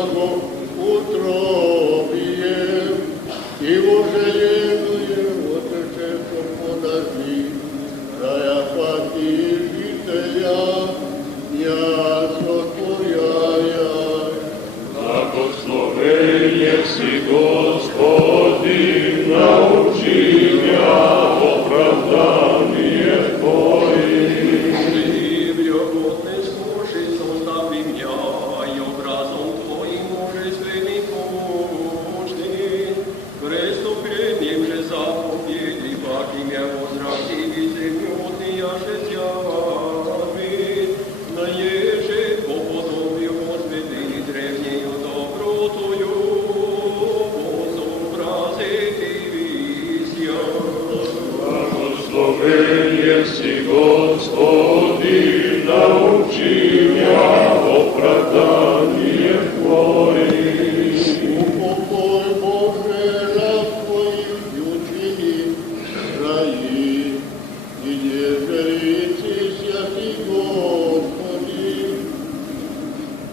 благо утробие, и вожделенное отечество подожди, рая пати жителя, ясно твоя. Благословение си, Господи, научи меня оправдание Твое. Благословение си, Господи, научи меня оправдание Твое. Упокой Боже раб Твоих и учини раи, и не жрицися Ты, Господи,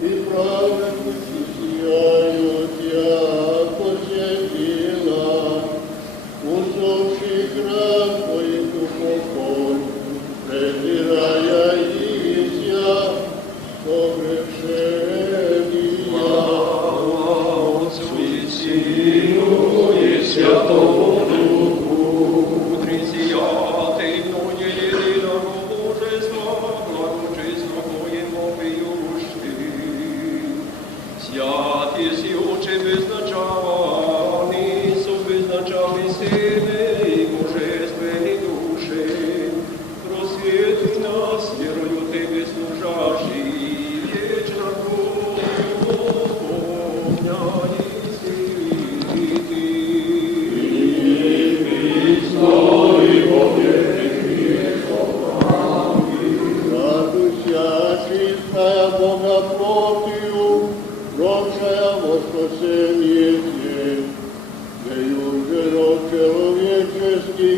и праведники сияют, яко светила, усопших раб Твоих упокой, презирая ися согрешения. Отцу и Сыну и Святому Духу, мудрецы, яты, но не единого Божества, благочестно Твоему приюши. Святые си, Отче безначални, со безначални силы и божественной души, просветуй нас, верою Тебе служащи, вечно Господня и святый. Радуйся, чистая Бога плотью, прошая воскресение, ею же род человеческий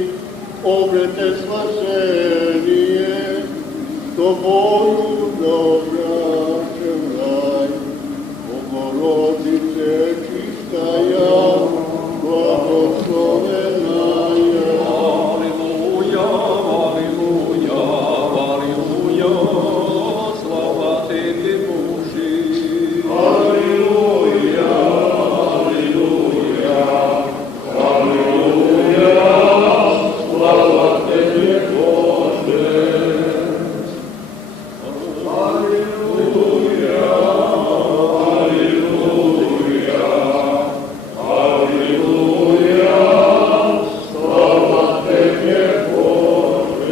обрете спасение, тобою добрачем рай, Богородице чистая, благословенная. Аллилуйя, аллилуйя, аллилуйя, слава Тебе, Боже. Аллилуйя, аллилуйя, аллилуйя, слава Тебе, Боже. Аллилуйя, аллилуйя, аллилуйя, слава Тебе, Боже.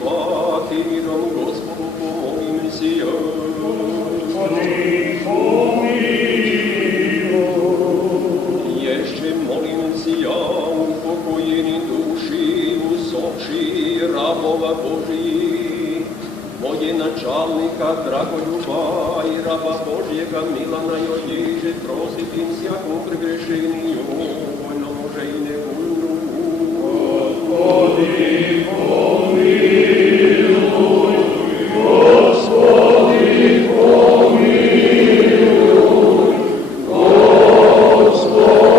Паки миром Господу помолимся. Господи, помилуй. Еще молимся, упокоени души, усопши рабова Божии, военачальника Драголюба и раба Божьего Милана Йодиже, просит им всякому прегрешению, но уже и не буду. Господи, помилуй, Господи, помилуй, Господи, помилуй.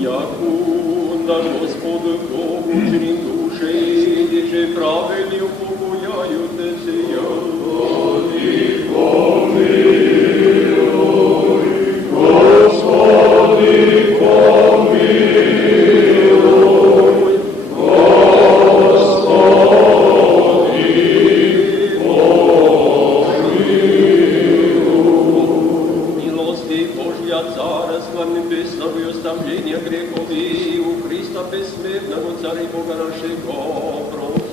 Якунда Господу Богу жри души, же праведни упокояют сия. Господи, помилуй, Господи, помилуй, Господи, помилуй. Милости Божья Царства Небесного и оставления грехов и у Христа бессмертного Царя Бога нашего прости.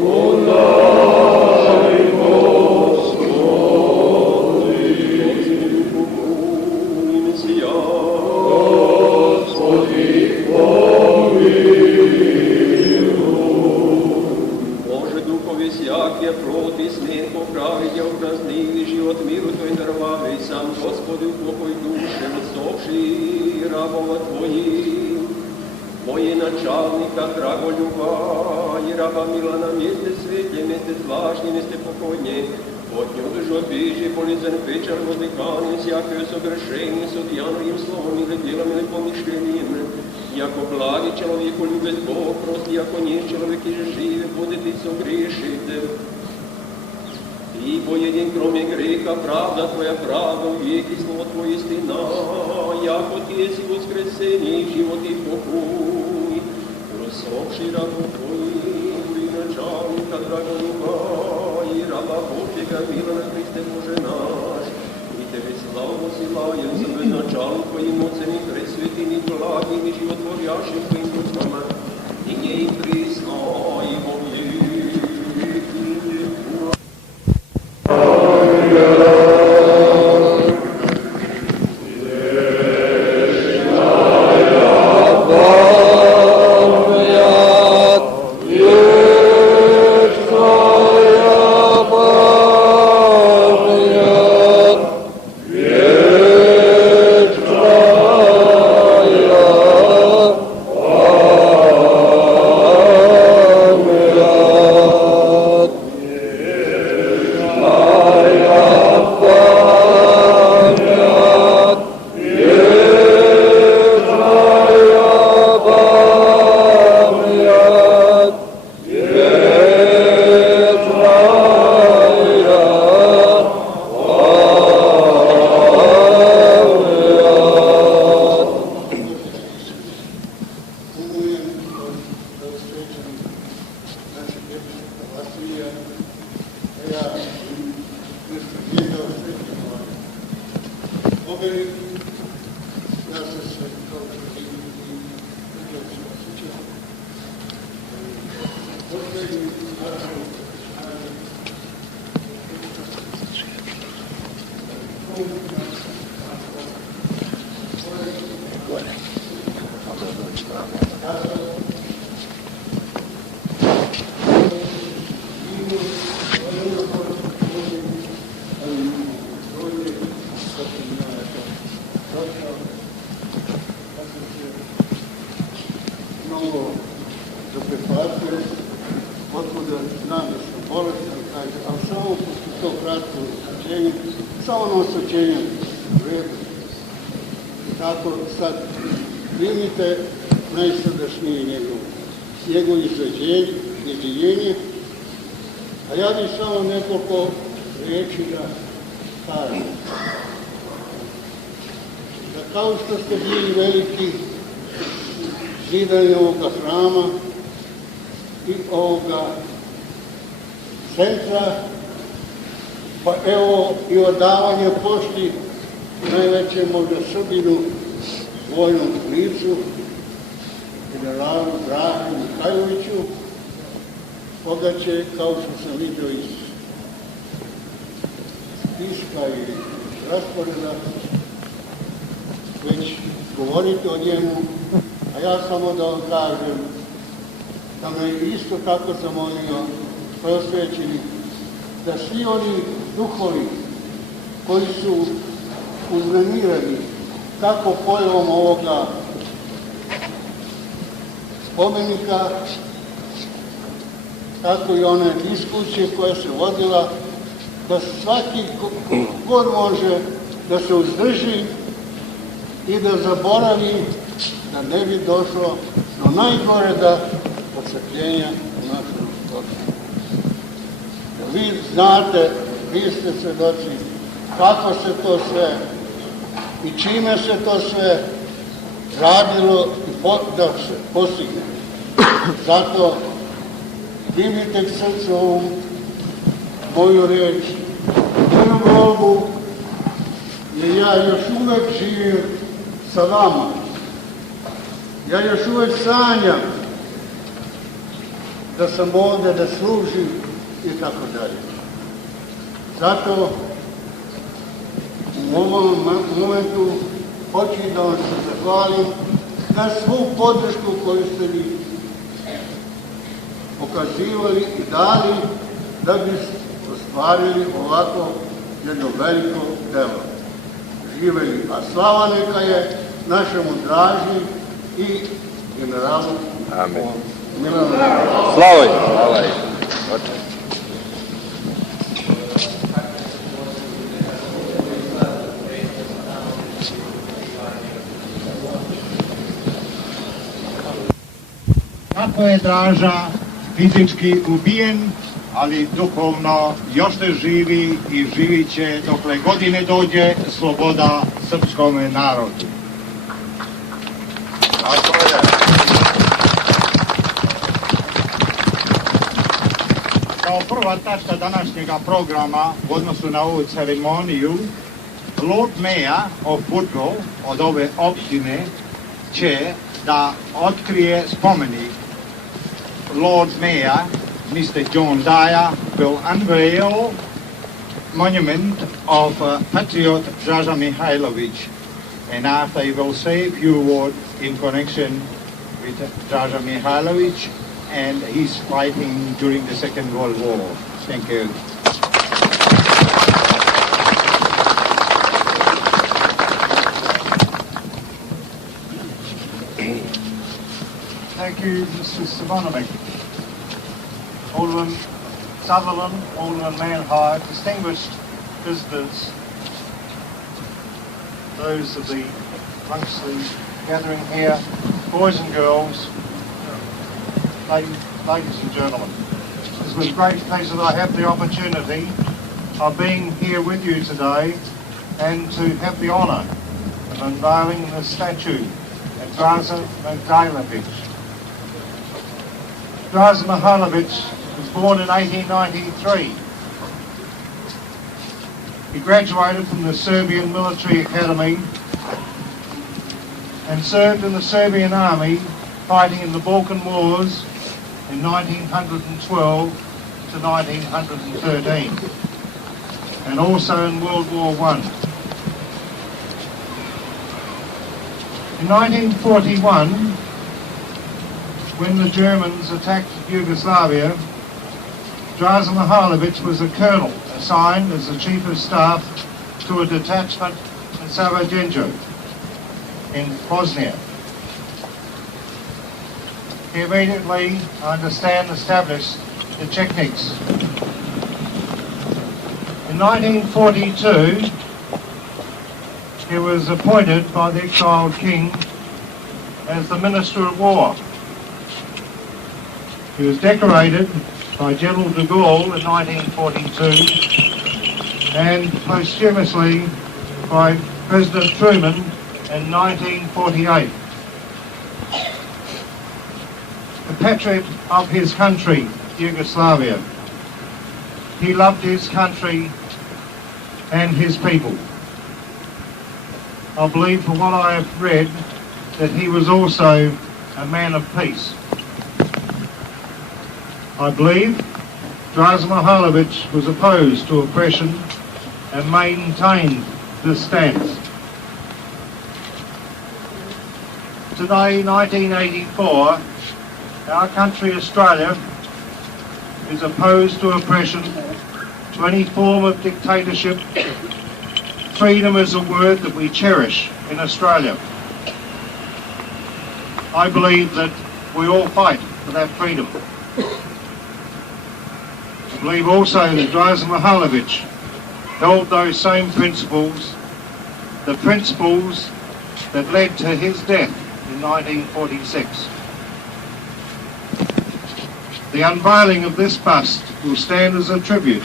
Подай, Господи, Помолимся. Господи, помилуй. Боже, духове всякие плоти, смех поправить, упраздни, живот миру Твой даровавый, сам Господи, упокой души, усопший рабова Твоим, воина načalnika Dragoljuba i raba Milana, mjeste svetlje, mjeste slašnje, mjeste pokojnje, od nje održo biži, polizan pečar, vodikani, sjakaju s ogrešenjem, s odjanovim slovom ili djelom ili pomišljenjem, jako blagi čeloviku ljubet Bog, prosti, jako nje čelovek iže žive, budete so griješite. Ti pojedin kromje greha, pravda tvoja pravda, uvijek i slovo tvoje istina, jako ti jesi voskresenje i život i pokoj, prosokši rabu tvoju i načalnika Dragoljuba i raba Božjega Milana Hriste Bože naš, i tebe slavu silajem za beznačalnim tvojim ocem i presvetim i blagim i životvorjašim tvojim duhama, i nje i prisno i vovijek. Samo na osvećenje vredu. Tako sad primite najsrdačnije njegovo izveđenje, a ja bih samo nekoliko reći da kažem. Da kao što ste bili veliki zidanje ovoga hrama i ovoga centra, pa evo i odavanje pošti najvećem možda Srbinu, vojnom licu, generalu Draže Mihailoviću, koga će, kao što sam vidio iz spiska i rasporeda, već govoriti o njemu, a ja samo da vam kažem da me isto tako zamolio Osvećeni, da svi oni duhovi koji su uznemirani kako pojavom ovoga spomenika, tako i one diskusije koja se vodila, da svaki god može da se uzdrži i da zaboravi, da ne bi došlo do najgorega osvetljenja u našem životu. Vi znate, vi ste svedoci kako se to sve i čime se to sve radilo da se postigne. Zato primite k srcu ovu moju reč, moju molbu, jer ja još uvek živim sa vama. Ja još uvek sanjam da sam ovde, da služim i tako dalje. Zato u ovom momentu hoću da vam se zahvalim na svu podršku koju ste mi pokazivali i dali da bi ostvarili ovako jedno veliko delo. Živeli, a slava neka je našemu Draži i generalu. Amen. Milanu. Slava im. Hvala im. Oče. Kako je Draža fizički ubijen, ali duhovno još se živi i živit će dokle godine dođe sloboda srpskome narodu. Tako je. Kao prva tačka današnjega programa u odnosu na ovu ceremoniju, Lord Mayor of Woodrow od ove opštine će da otkrije spomenik. Lord Mayor, Mr. John Dyer, will unveil monument of patriot Draže Mihailović, and after he will say a few words in connection with Draže Mihailović and his fighting during the Second World War. Thank you. Thank you, Mr. Spomenика. Alderman Sutherland, Alderman Manhire, distinguished visitors, those of the amongst the gathering here, boys and girls, ladies and gentlemen. It's with great pleasure that I have the opportunity of being here with you today and to have the honour of unveiling the statue of Draže Mihailović. Draže Mihailović was born in 1893. He graduated from the Serbian Military Academy and served in the Serbian Army fighting in the Balkan Wars in 1912 to 1913 and also in World War I. In 1941, when the Germans attacked Yugoslavia, Draže Mihailović was a colonel assigned as the chief of staff to a detachment in Sarajevo in Bosnia. He immediately, I understand, established the Chechniks. In 1942, he was appointed by the exiled king as the Minister of War. He was decorated by General de Gaulle in 1942 and posthumously by President Truman in 1948. A patriot of his country, Yugoslavia. He loved his country and his people. I believe, from what I have read, that he was also a man of peace. I believe Draže Mihailović was opposed to oppression and maintained this stance. Today, 1984, our country, Australia, is opposed to oppression, to any form of dictatorship. Freedom is a word that we cherish in Australia. I believe that we all fight for that freedom. I believe also that Draže Mihailović held those same principles, the principles that led to his death in 1946. The unveiling of this bust will stand as a tribute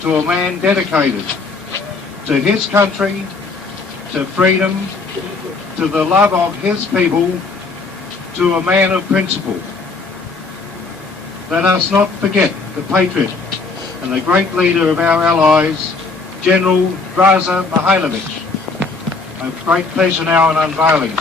to a man dedicated to his country, to freedom, to the love of his people, to a man of principle. Let us not forget the patriot and the great leader of our allies, General Draže Mihailović. I have great pleasure now in unveiling.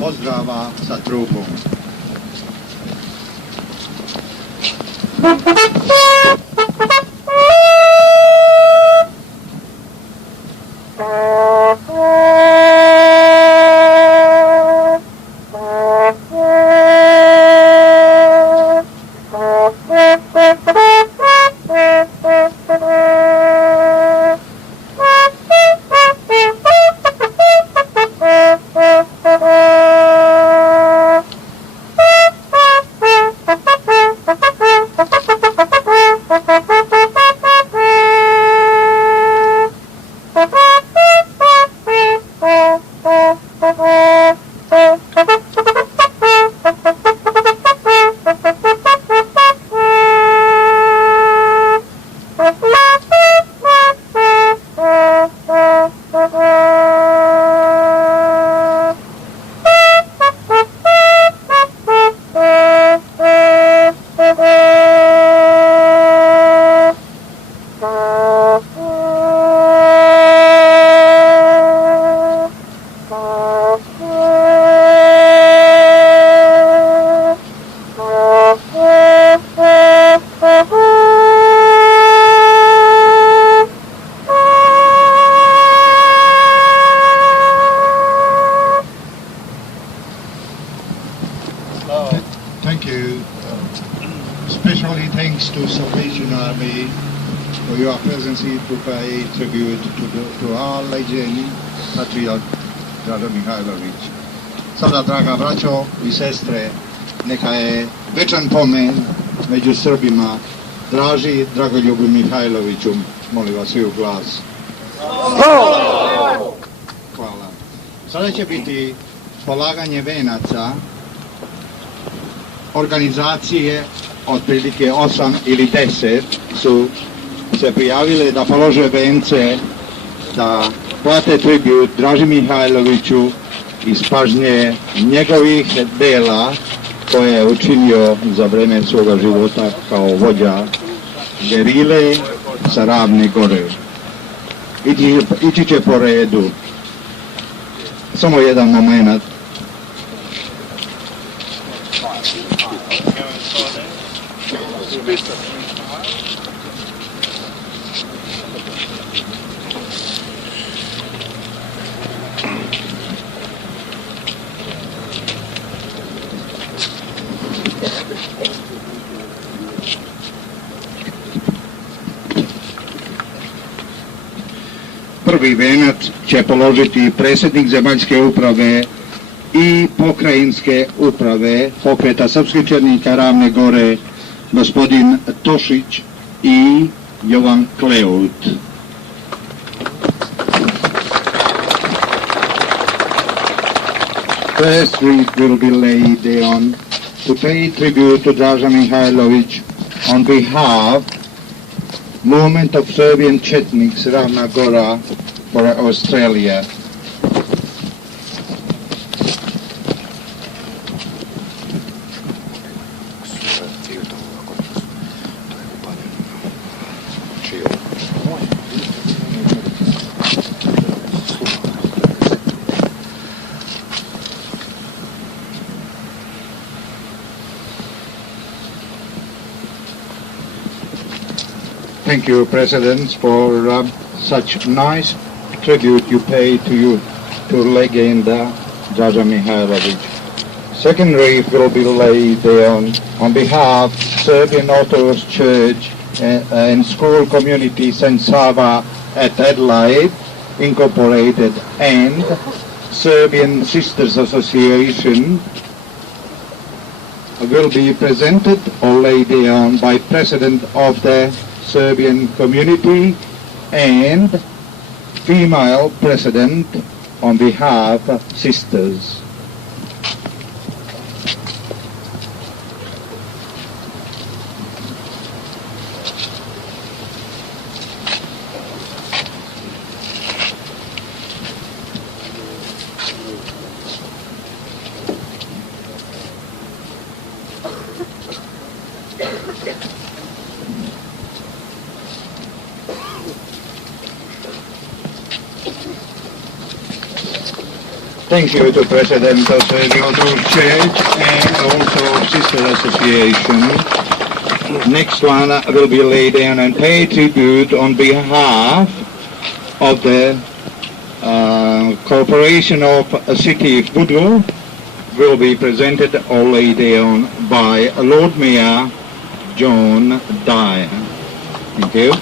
Pozdrava sa trupom. thanks to Salvation Army for your presence here to pay tribute to our legend, patriot Драже Михаиловиć. Sada, draga braćo i sestre, neka je večan pomen među Srbima Draži Dragoljubu Mihajloviću. Molim vas svi u glas. Hvala. Sada će biti polaganje venaca organizacije, otprilike 8 ili 10 su se prijavile da polože vence, da plate tribut Draži Mihajloviću iz pažnje njegovih dela koje je učinio za vreme svoga života kao vođa gerile sa Ravne gore. Ići će po redu. Samo jedan moment. Prvi venac će položiti predsjednik zemaljske uprave i pokrajinske uprave pokreta srpskih četnika Ravne gore, gospodin Tošić i Jovan Kleut. First wreath will be laid on to pay tribute to Draža Mihajlović on behalf Movement of Serbian Chetniks Ravna Gora for Australia. Thank you, President, for such nice tribute you pay to legenda Draža Mihajlović. Second wreath will be laid on behalf Serbian Orthodox Church and school community St. Sava at Adelaide Incorporated and Serbian Sisters Association will be presented or laid on by President of the Serbian community and female president on behalf of sisters. Thank you to President of the Orthodox Church and also Sister Association. Next one will be laid down and pay tribute on behalf of the Corporation of City of Budva will be presented or laid down by Lord Mayor John Dyer. Thank you.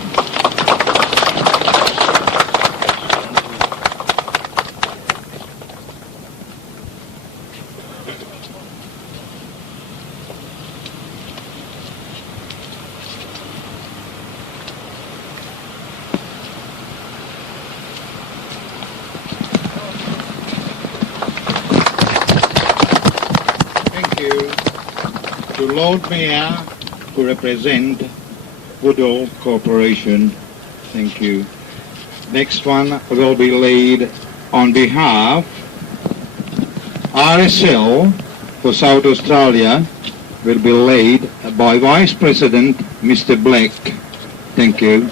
To Lord Mayor who represent Woodall Corporation. Thank you. Next one will be laid on behalf RSL for South Australia will be laid by Vice President Mr. Black. Thank you.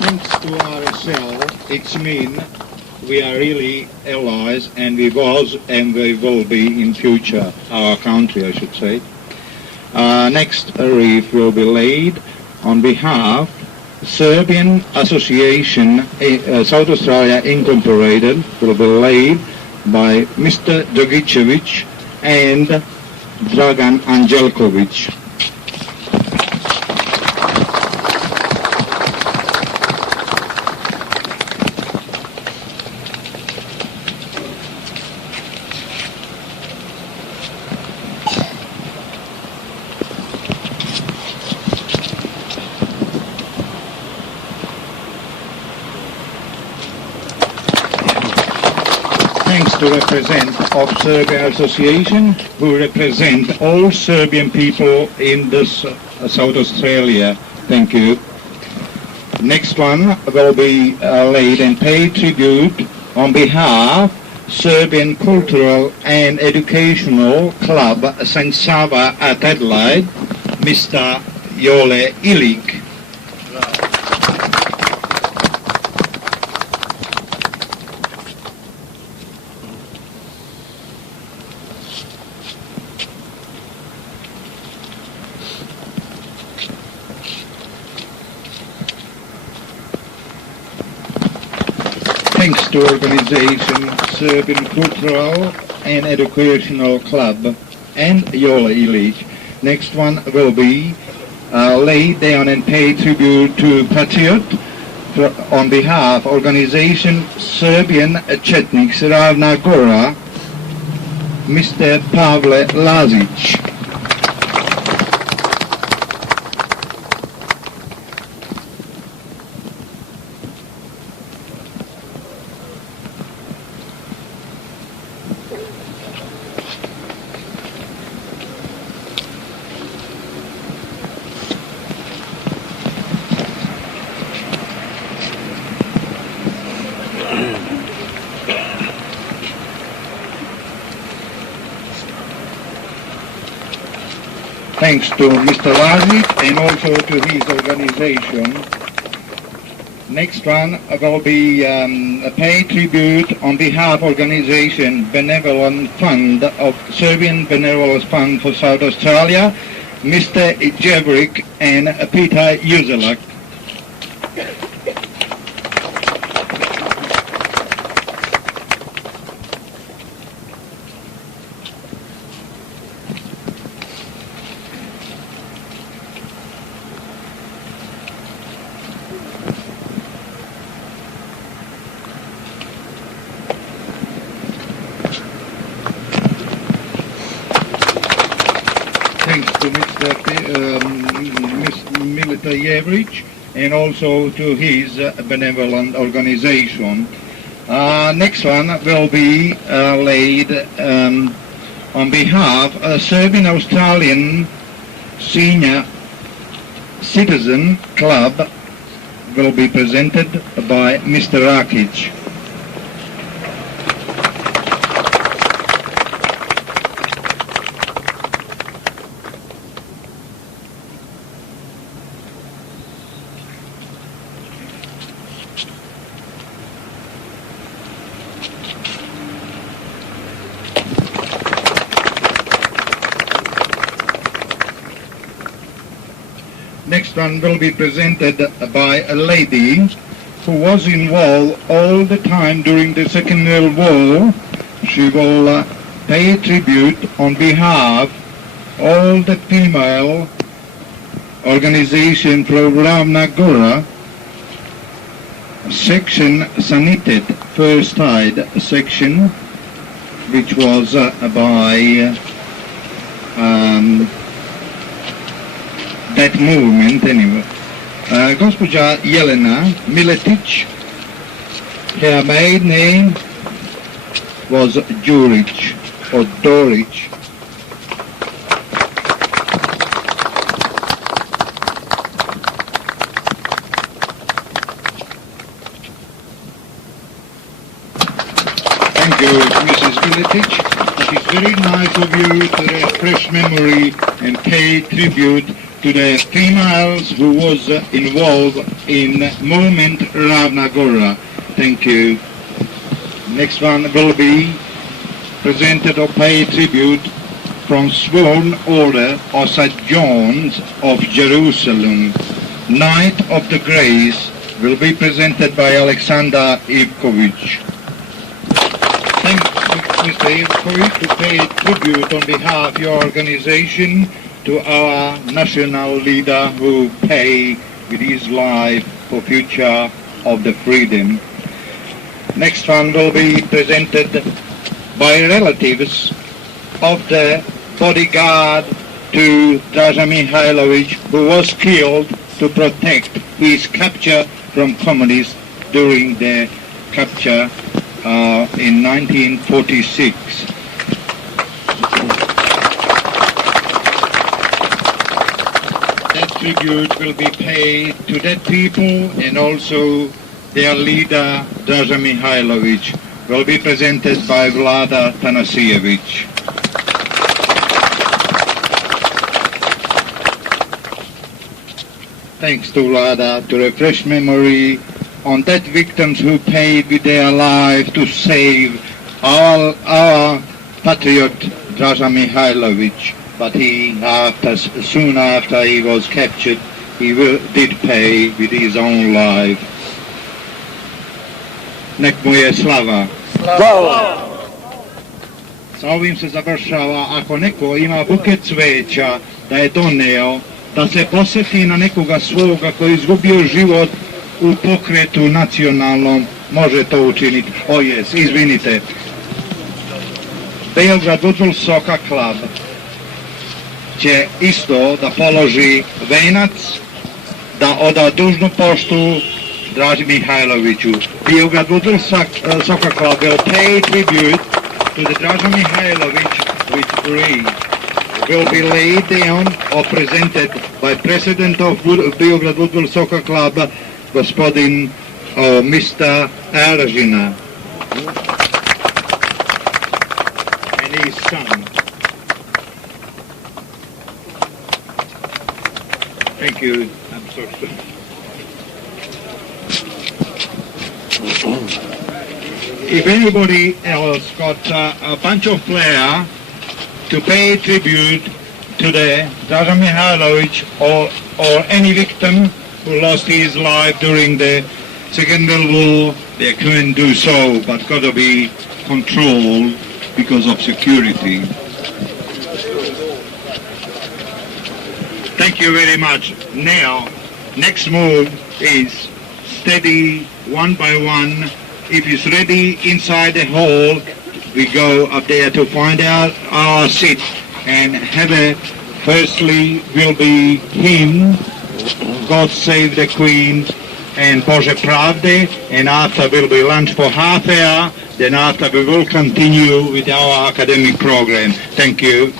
Thanks to RSL, its mean we are really allies, and we was and we will be in future, our country, I should say. Next wreath will be laid on behalf Serbian Association South Australia Incorporated, will be laid by Mr. Dragicevic and Dragan Angelkovic. To represent of Serbian Association, who represent all Serbian people in this South Australia. Thank you. Next one will be laid and paid tribute on behalf Serbian Cultural and Educational Club Sansava at Adelaide, Mr. Jole Ilic. Thanks to organization Serbian Cultural and Educational Club and Jole Ilic. Next one will be laid down and pay tribute to Patriot on behalf organization Serbian Chetniks Ravna Gora, Mr. Pavle Lazic. Thanks to Mr. Lazic and also to his organization. Next one will be a pay tribute on behalf organization Benevolent Fund of Serbian Benevolent Fund for South Australia, Mr. Jevrik and Peter Uzelak. Thanks to Mr. Militajevic and also to his benevolent organization. Next one will be laid on behalf of Serbian Australian Senior Citizen Club, will be presented by Mr. Rakic. Next one will be presented by a lady who was involved all the time during the Second World War. She will pay tribute on behalf of all the female organization from Ravna Gora, section Sanitet, first tide section, which was by that movement anyway. Gospođa Jelena Miletić, her maiden name was Đurić or Dorić. Thank you, Mrs. Miletić. It is very nice of you to refresh memory and pay tribute to the females who was involved in movement Ravna Gora. Thank you. Next one will be presented or pay tribute from Sworn Order of St. John's of Jerusalem. Knight of the Grace will be presented by Alexander Ivkovic. Thanks, Mr. Ivkovic, to pay tribute on behalf of your organization to our national leader who paid with his life for future of the freedom. Next one will be presented by relatives of the bodyguard to Драже Mihailovich, who was killed to protect his capture from communists during the capture in 1946. That tribute will be paid to that people, and also their leader, Драже Mihailovich, will be presented by Vlada Tanasijević. Thanks to Vlada to refresh memory on that victims who paid with their life to save our patriot Драже Mihailovich. But soon after he was captured, he did pay with his own life. Nek mu je slava. Sa ovim se završava. Ako neko ima buket cveća da je doneo, da se posjeti na nekoga svoga koji je izgubio život u pokretu nacionalnom, može to učiniti. Izvinite. Beograd Football Soccer Club će isto da položi venac, da oda dužnu poštu Драже Mihailoviću. Beograd Football Soccer Club will pay tribute to the Драже Mihailovich which will be laid down or presented by President of Beograd Football Soccer Club, gospodin Mr. Eržina, and his son. Thank you. I'm so sorry. If anybody else got a bunch of players to pay tribute to the Драже Mihailovich or any victim who lost his life during the Second World War, they can do so, but got to be controlled because of security. Thank you very much. Now, next move is steady, one by one. If it's ready inside the hall, we go up there to find out our seat and have firstly will be hymn, God Save the Queen and Bože Pravde, and after will be lunch for half hour, then after we will continue with our academic program. Thank you.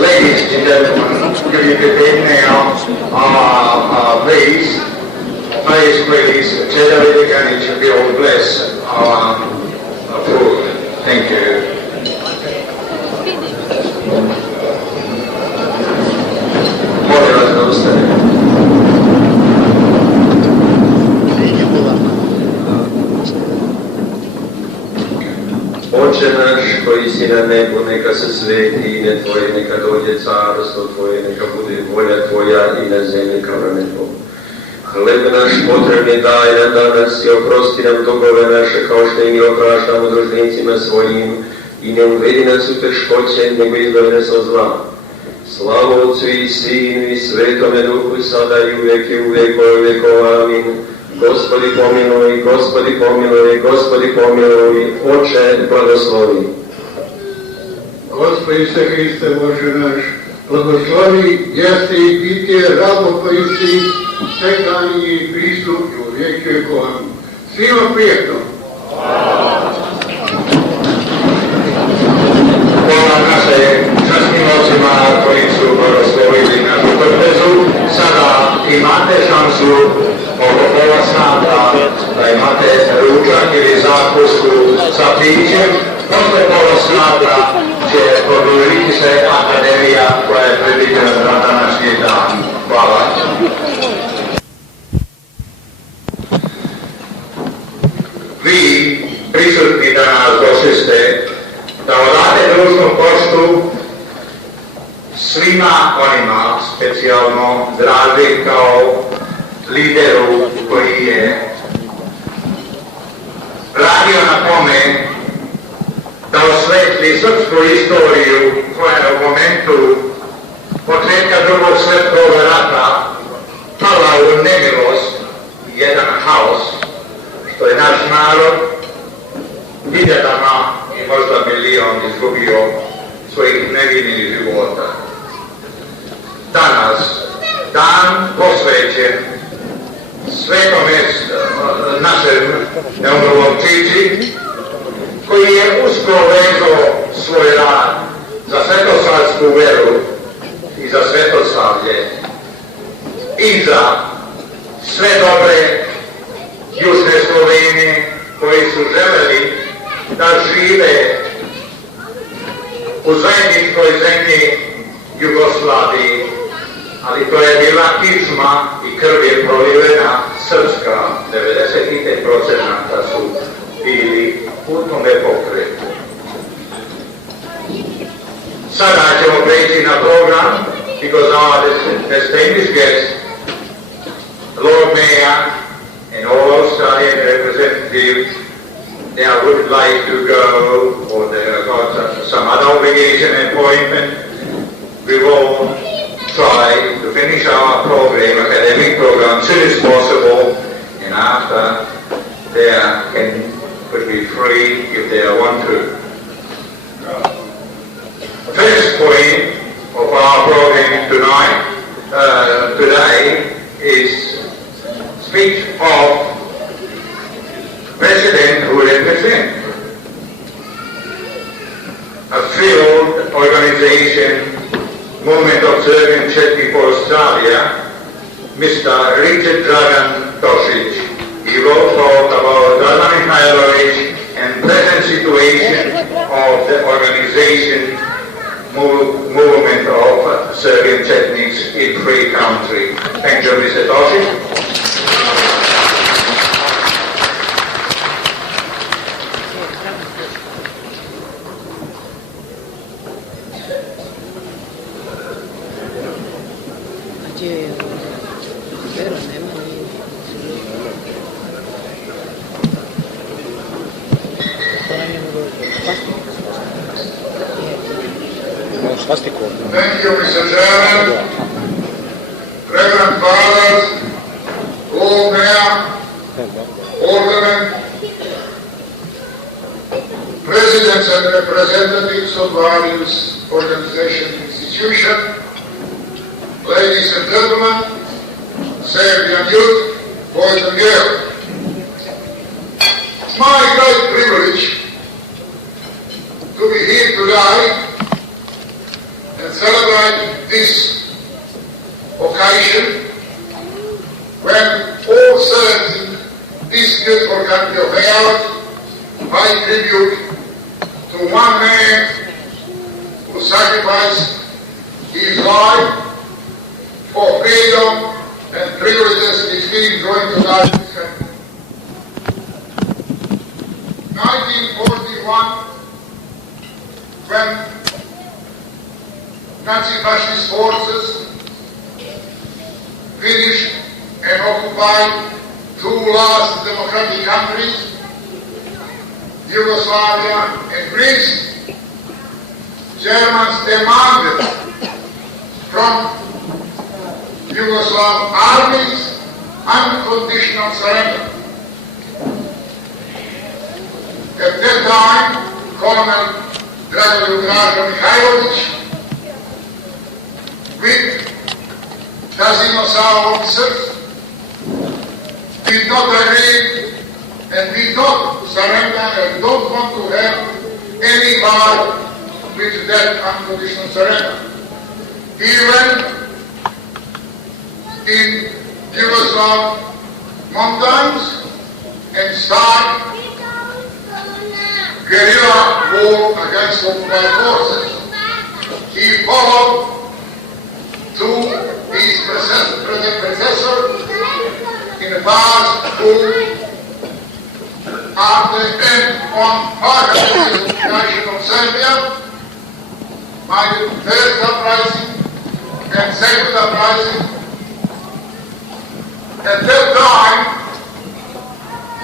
Ladies and gentlemen, could you begin now, please, Cesare Ganic will bless our food. Thank you. si na nebu, neka se sveti ime Tvoje, neka dođe carstvo Tvoje, neka bude volja Tvoja i na zemlji kao na nebu. Hleb naš potrebni daj nam danas i oprosti nam dugove naše kao što i mi opraštamo dužnicima svojim i ne uvedi nas u teškoće, nego izbavi nas od zla. Slava Otcu i Sinu i Svetome Duhu, sada i uvijek i uvijek, uvijekova. Amin. Gospodi pomiluj, Gospodi pomiluj, Gospodi pomiluj, Oče blagoslovi. Gospodi se Hriste Bože naš, blagoslovi jeste i pitije rabo koji si čekani i pristup u vijek vjekova. Svima prijetno. Hvala naše časnim ocima koji su blagoslovili našu trpezu. Sada imate šansu oko pola sata da imate ručak ili zakusku sa pićem. Posle pola sata će produžiti se akademija koja je predviđena za današnji dan. Hvala. Vi prisutni danas došli ste da odate družnu poštu svima onima, specijalno Draže kao lideru koji je radio na tome da osvetli srpsku istoriju koja je u momentu početka Drugog svjetskog rata pala u nemilost, jedan haos, što je naš narod hiljadama i možda milion izgubio svojih nevinih života. Danas, dan posvećen svetome našem neumrlom Čiči, koji je usko vezao svoj rad za svetosavsku veru i za svetosavlje i za sve dobre južne Slovenije koji su želeli da žive u zajedničkoj zemlji Jugoslaviji, ali to je bila kičma i krv je prolivena srpska, 95% su bili u tome pokretu. Sada ćemo preći na program, because our distinguished guest, Lord Mayor and all Australian representatives, they would like to go, or they have got some other obligation and appointment. We will try to finish our program, academic program, as soon as possible, and after they could be free if they want to. First point of our program today is speech of President who represents a field organization, movement observing Chetty for Australia, Mr. Richard Dragan Tosic. He will talk about Драже Михаиловиќ and present situation of the organization movement of Serbian Chetniks in free country. Thank you, Mr. Tosic. Thank you, Mr. Chairman, Reverend Fathers, Lord Mayor, Aldermen, Presidents and representatives of various organizations and institutions, ladies and gentlemen, Serbian youth, boys and girls. It's my great privilege to be here today and celebrate this occasion when all celebrating this beautiful country of ours pay tribute to one man who sacrificed his life for freedom and privileges we still enjoy today in this country. 1941 when Nazi-fascist forces finished and occupied two last democratic countries, Yugoslavia and Greece, Germans demanded from Yugoslav armies unconditional surrender. At that time, Colonel Драже Михаиловиќа, with Casino officers, did not agree and did not surrender and don't want to have any part with that unconditional surrender. Even in Yugoslav mountains and start guerrilla war against occupied forces. He followed to his predecessor in the past who, at the end on part of the unification of Serbia, by the first uprising and second uprising. At that time,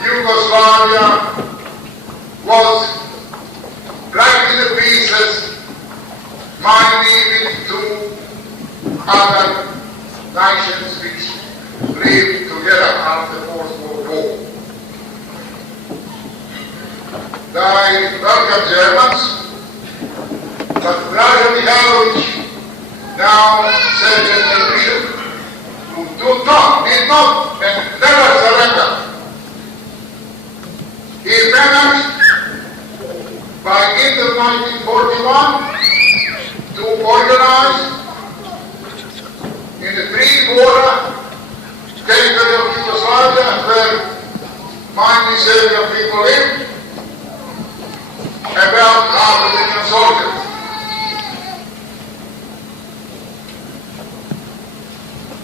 Yugoslavia was dragged into pieces, mining with two other nations which lived together after the First World War. They welcome Germans, but Драже Михаиловиќа now said in the mission who did not, and never surrender. He managed by end of 1941 to organize in the pre-war territory of Yugoslavia where many Serbian people lived, about half a million soldiers.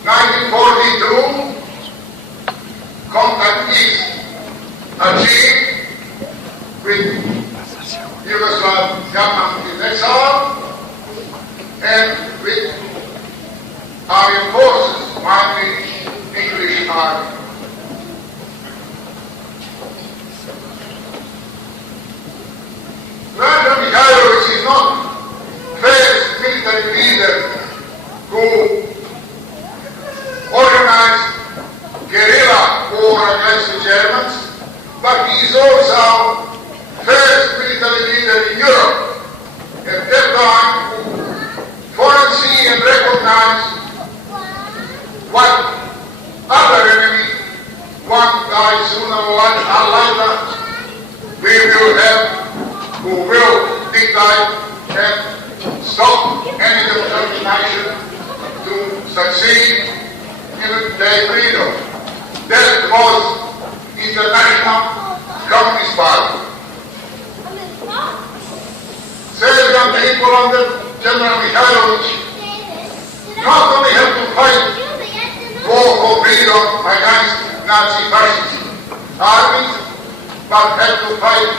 In 1942, contact is achieved with Yugoslav government in exile and with Aryan forces, mainly English army. Драже Михаиловиќа is not first military leader who organized guerrilla war against the Germans, but he is also first military leader in Europe. At that time, foresee and recognize what other enemy, one day sooner or later, we will have who will dictate and stop any democratic nation to succeed in their freedom. That was International Communist Party. Serbian people under General Mihailović not only have to fight war for freedom against Nazi-fascist armies, but have to fight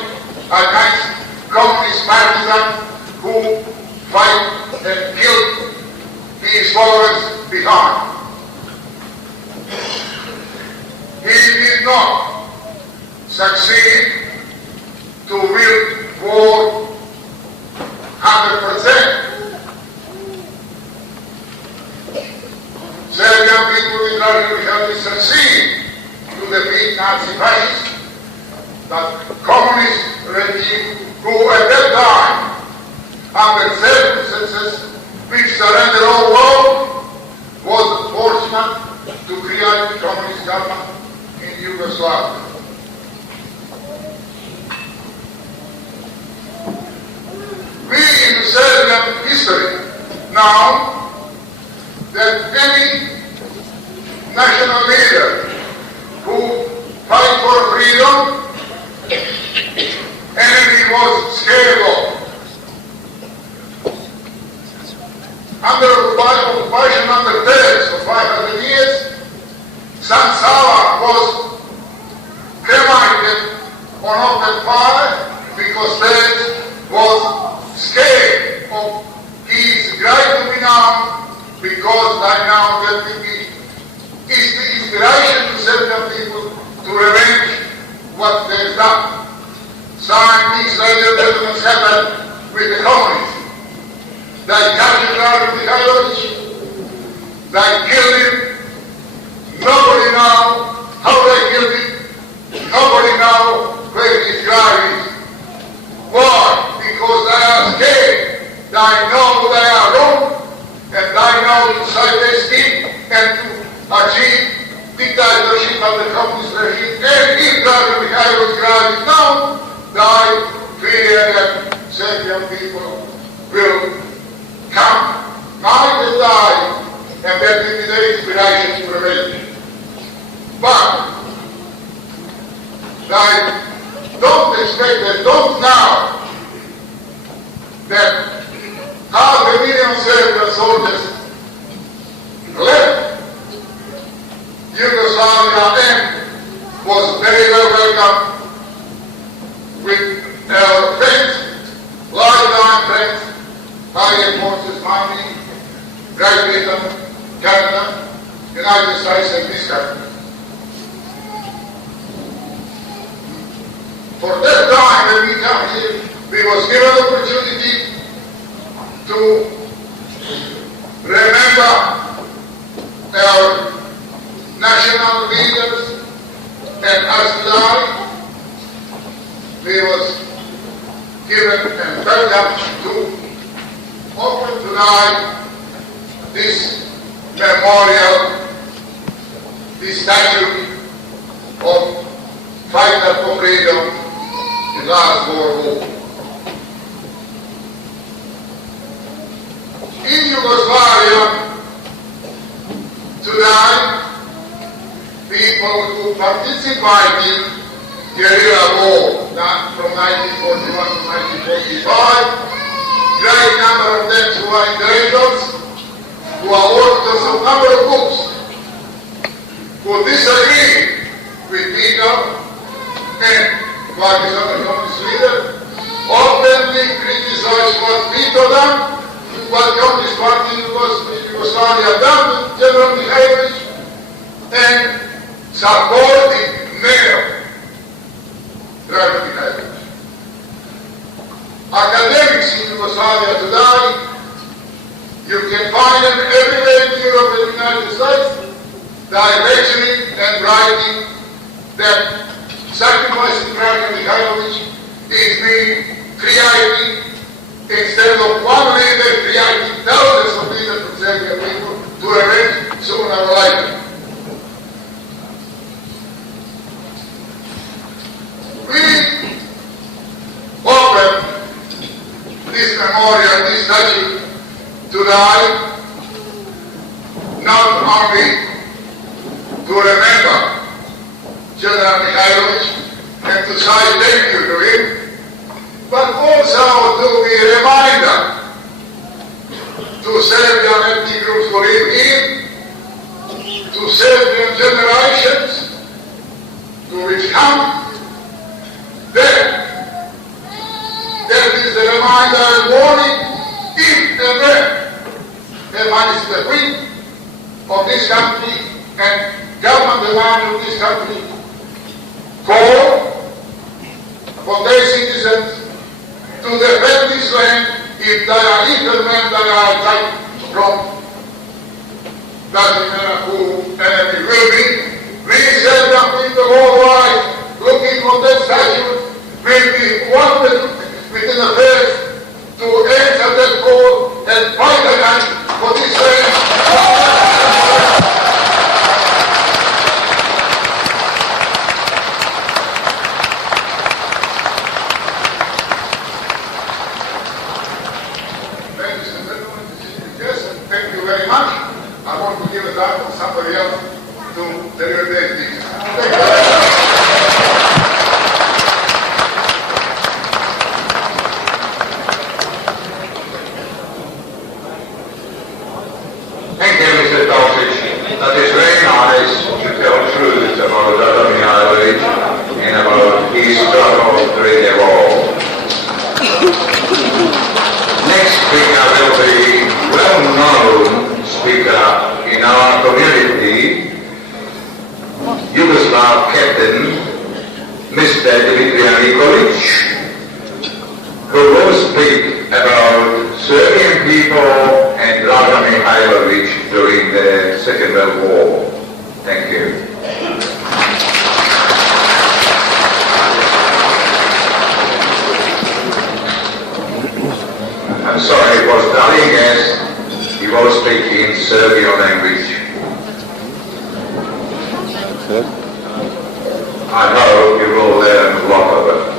against communist partisans who fight and kill his followers behind. He did not succeed to win war 100%. Serbian people in Italy have succeed to defeat Nazi fascists, but communist regime who at that time, under circumstances which surrendered all world, was fortunate to create communist government in Yugoslavia. We in Serbian history know that any national leader who fight for freedom, enemy was scared of. Under occupation under Turks for 500 years, San Sava was cremated on open fire because Turks was scale of his right to be known, because by now that will be is the inspiration to certain people to revenge what they've done. Some things later that happened with the communists. They captured Mihailovich, they killed him. Nobody knows how they killed him. Nobody knows where his grave is. Why? Because they are scared. They know they are wrong, and they know to save their skin and to achieve dictatorship of the communist regime. And if Драже Mihailov's grave is known, they fear that Serbian people will come, night and day, and that will be their inspiration to revenge. But they don't expect, they don't know that half a million Serbian soldiers left Yugoslavia and was very well welcomed with our friends, lifeline friends, Allied forces, Germany, Great Britain, Canada, United States, and this country. For that time when we come here, we was given the opportunity to remember our national leaders, and as today, we was given and welcome to open tonight this memorial, this statue of fighter for freedom in last World War. In Yugoslavia today, people who participated in guerrilla war from 1941 to 1945, great number of them who are intellectuals, who are authors of number of books, who disagree with Tito and Pakistan communist leader, openly criticize what Tito done, what Communist Party in Yugoslavia done with General Mihailovich, and supporting Mayor Драже Mihailovich. Academics in Yugoslavia today, you can find them everywhere in Europe and the United States, directing and writing that sacrificing Драже Mihailovich is being creating, instead of one leader, creating thousands of leaders from Serbian people to revenge sooner or later. We open this memorial, this statue today, not only to remember General Mihailovich and to say thank you to him, but also to be a reminder to Serbian ethnic groups who live here, to Serbian generations to which come, that is a reminder and warning if and when a man is the queen of this country and government the land of this country call for their citizens to defend this land if they are equal men that are attacked from that who enemy will be. We Serbian people worldwide looking for that statue will be wanted within the face to answer that call and fight against for this land. Ladies and gentlemen, yes, and thank you very much. I want to give it back to somebody else to deliver their things. Thank you very much. That is very nice to tell truth about Драже Mihailovich and about his struggle during the war. Tito and Драже Mihailovиć during the Second World War. Thank you. I'm sorry for starting as he was speaking in Serbian language. I hope you will learn a lot of it.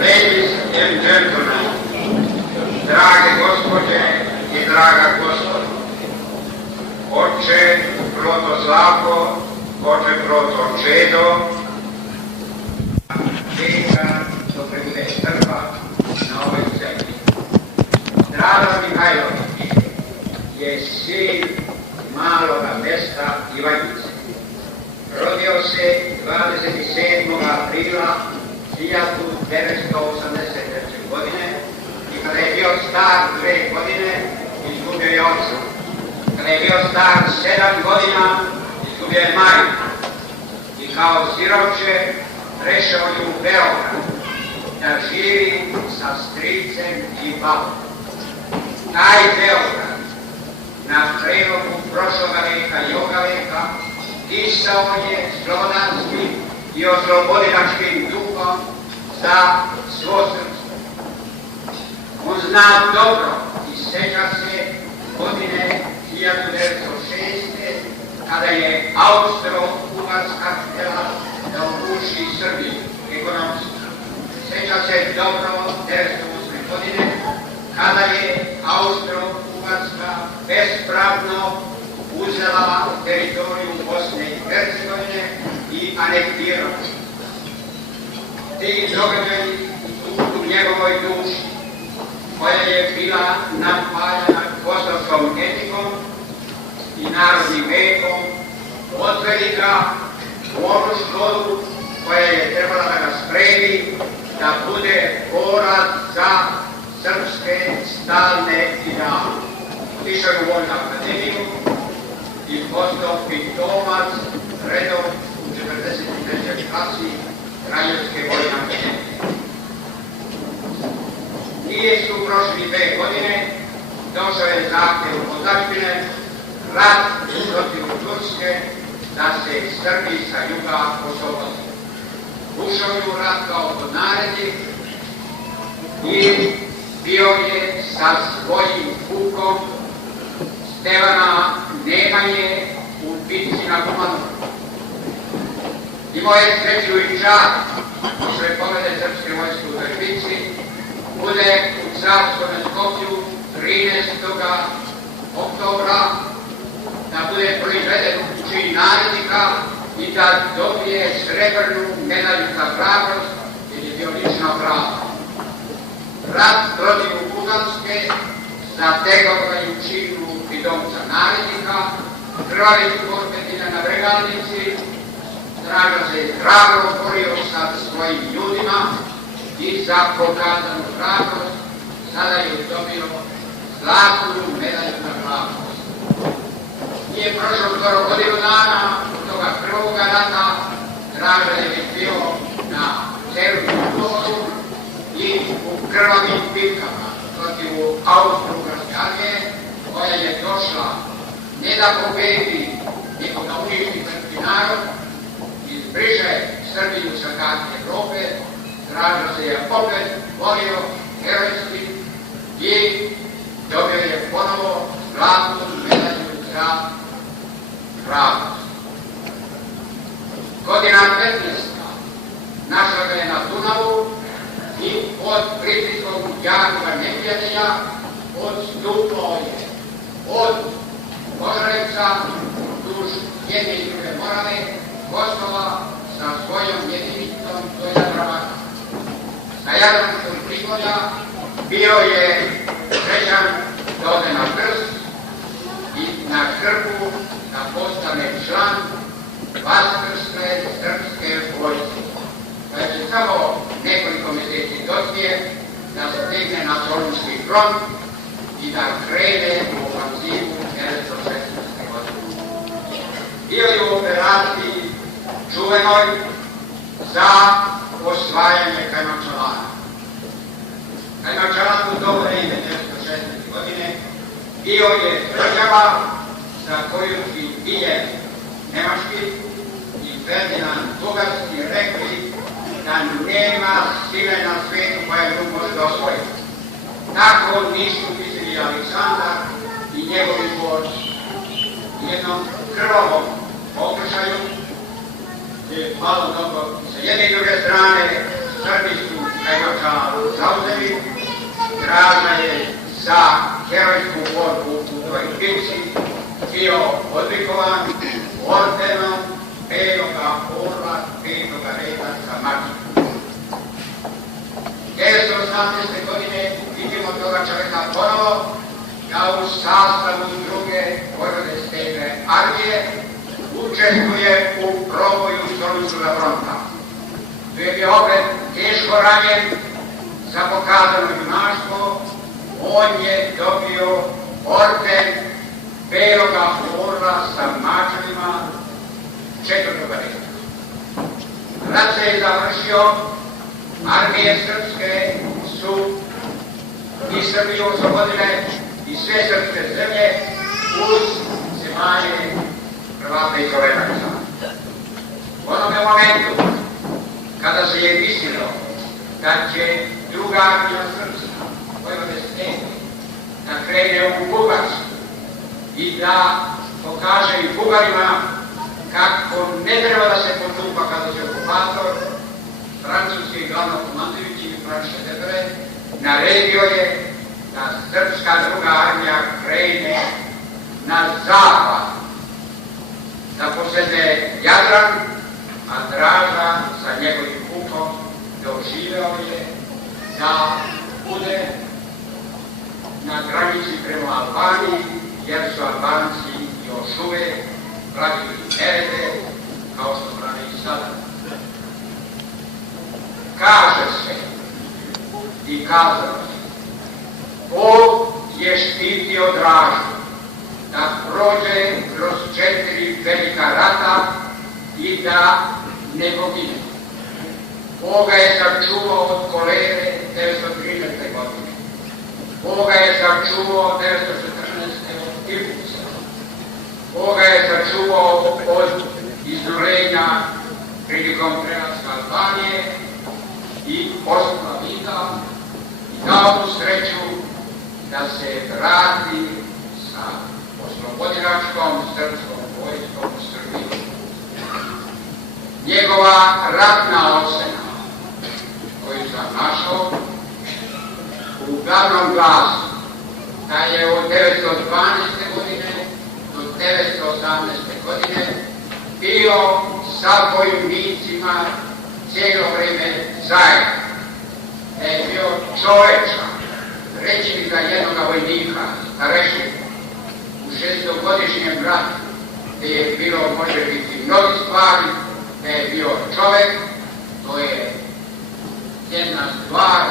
Ladies and gentlemen, drage gospođe i draga gospodo, oče proto Zlako, oče proto Čedo, veka dok ne bude Srba na ovoj zemlji. Драже Mihailović je sin maloga mesta Ivanjice. Rodio se 27. aprila 1983. godine i kada je bio star 2 godine izgubio je oca. Kada je bio star 7 godina izgubio je majku i kao siroče prešao je u Beograd da živi sa stricem i babom. Taj Beograd na prelogu prošloga veka i ovoga veka pisao je slobodarskim i oslobodilačkim duhom za svo srpstvo. On zna dobro i seća se godine 1906. kada je Austro-Ugarska htjela da uguši Srbiju ekonomski. Seća se dobro 1908. godine kada je Austro-Ugarska bespravno uzela teritoriju Bosne i Hercegovine i anektirala. Ti događaji su u njegovoj duši, koja je bila napaljena kosovskom etikom i narodnim vekom, odveli ga u onu školu koja je trebala da ga spremi da bude borac za srpske stalne ideale. Otišao u Vojnu akademiju i postao pitomac redom u 43. klasi Kraljevske vojne akademije. Nije su prošli 2 godine, došao je zahtjev od otadžbine, rat protiv Turske, da se Srbi sa juga oslobode. Ušao je u rat kao pod narednik i bio je sa svojim pukom Stevana Nemanje u bitci na Kumanu. Imao je sreću i čast, što je pobede srpske vojske u toj bitci, bude u Carskom Skoplju 13. oktobra, da bude proizveden u čin narednika i da dobije srebrnu medalju za hrabrost, jer je bio lična prava. Rat protiv Bugarske zategao ga i u činu pitomca narednika, krvavi su borbetina na Bregalnici, Драже se je hrabro borio sa svojim ljudima i za pokazanu hrabrost sada je dobio zlatnu medalju za hrabrost. Nije prošlo skoro godinu dana od toga prvoga rata, Драже je bio na Cerumu moru i u krvavim bitkama protiv Austro-Ugarske armije, koja je došla ne da pobedi, nego da uništi srpski narod, izbriše Srbiju sa karte Evrope. Драже se je opet borio herojski i dobio je ponovo zlatnu medalju za hrabrost. Godina 15. našla ga je na Dunavu i od pritiskog jakog neprijatelja odstupao je od Požarevca duž jedne i druge Morave, Kosova sa svojom jedinicom, to je Hrvatska. Na Jadranskog prigorja bio je srećan da ode na krst i na krpu da postane član Vaskrske srpske vojske, koja će samo nekoliko mjeseci dospije da se stigne na Solunski front i da krene u ofanzivu 1916. godine. Bio je u operaciji čuvenoj za osvajanje Kajmakčalana. Kajmakčalan u to vreme 1916. godine bio je država za koju bi Viljem Nemački i Ferdinand Bugarski rekli da nema sile na svijetu koja nju može da osvoji. Tako nisu mislili Aleksandar i njegovi borci. Jednom krvavom pokušaju je malo dobro sa jedne i druge strane Srbi su Kajmakčalan zauzeli. Draže je za herojsku borbu u toj bitci bio odlikovan ordenom Beloga orla 5. reda sa Mačkom. 1918. godine vidimo toga čovjeka ponovo da u sastavu druge vojvodske armije učestvuje u proboju Solunskoga fronta. Tu je bio opet teško ranjen za pokazano junaštvo. On je dobio orden Beloga orla sa mačevima 4. reda. Rat se je završio, armije srpske su i Srbiju oslobodile i sve srpske zemlje uz zemalje Hrvata i Slovenaca. U onome momentu kada se je mislilo da će druga armija srpska vojvodske da krene u Bugarsku i da pokaže i Bugarima kako ne treba da se postupa kada će okupator, francuski glavnokomandujući Franše Debre, naredio je da srpska druga armija krene na zapad, da posede Jadran, a Draža sa njegovim pukom doživeo je da bude na granici prema Albaniji, jer su Albanci još uvek pravili nerede, kao što pravi i sada. Kaže se i kazano se, Bog je štitio Dražu da prođe kroz 4 velika rata i da ne pogine. Bog ga je sačuvao od kolere 1913. godine. Bog ga je sačuvao 1914. od tifusa. Bog ga je sačuvao od izdurenja prilikom prelaska Albanije i posla vida i dao mu sreću da se vrati sa oslobodilačkom srpskom vojskom u Srbiji. Njegova ratna ocena koju sam našao uglavnom glasi da je od 1912. godine do 1918. godine bio sa vojnicima cijelo vrijeme zajedno. Da je bio čovečan, reći mi za jednoga vojnika, starešnika, u 6-godišnjem ratu, gdje je bilo, može biti mnogi stvari, da je bio čovek, to je jedna stvar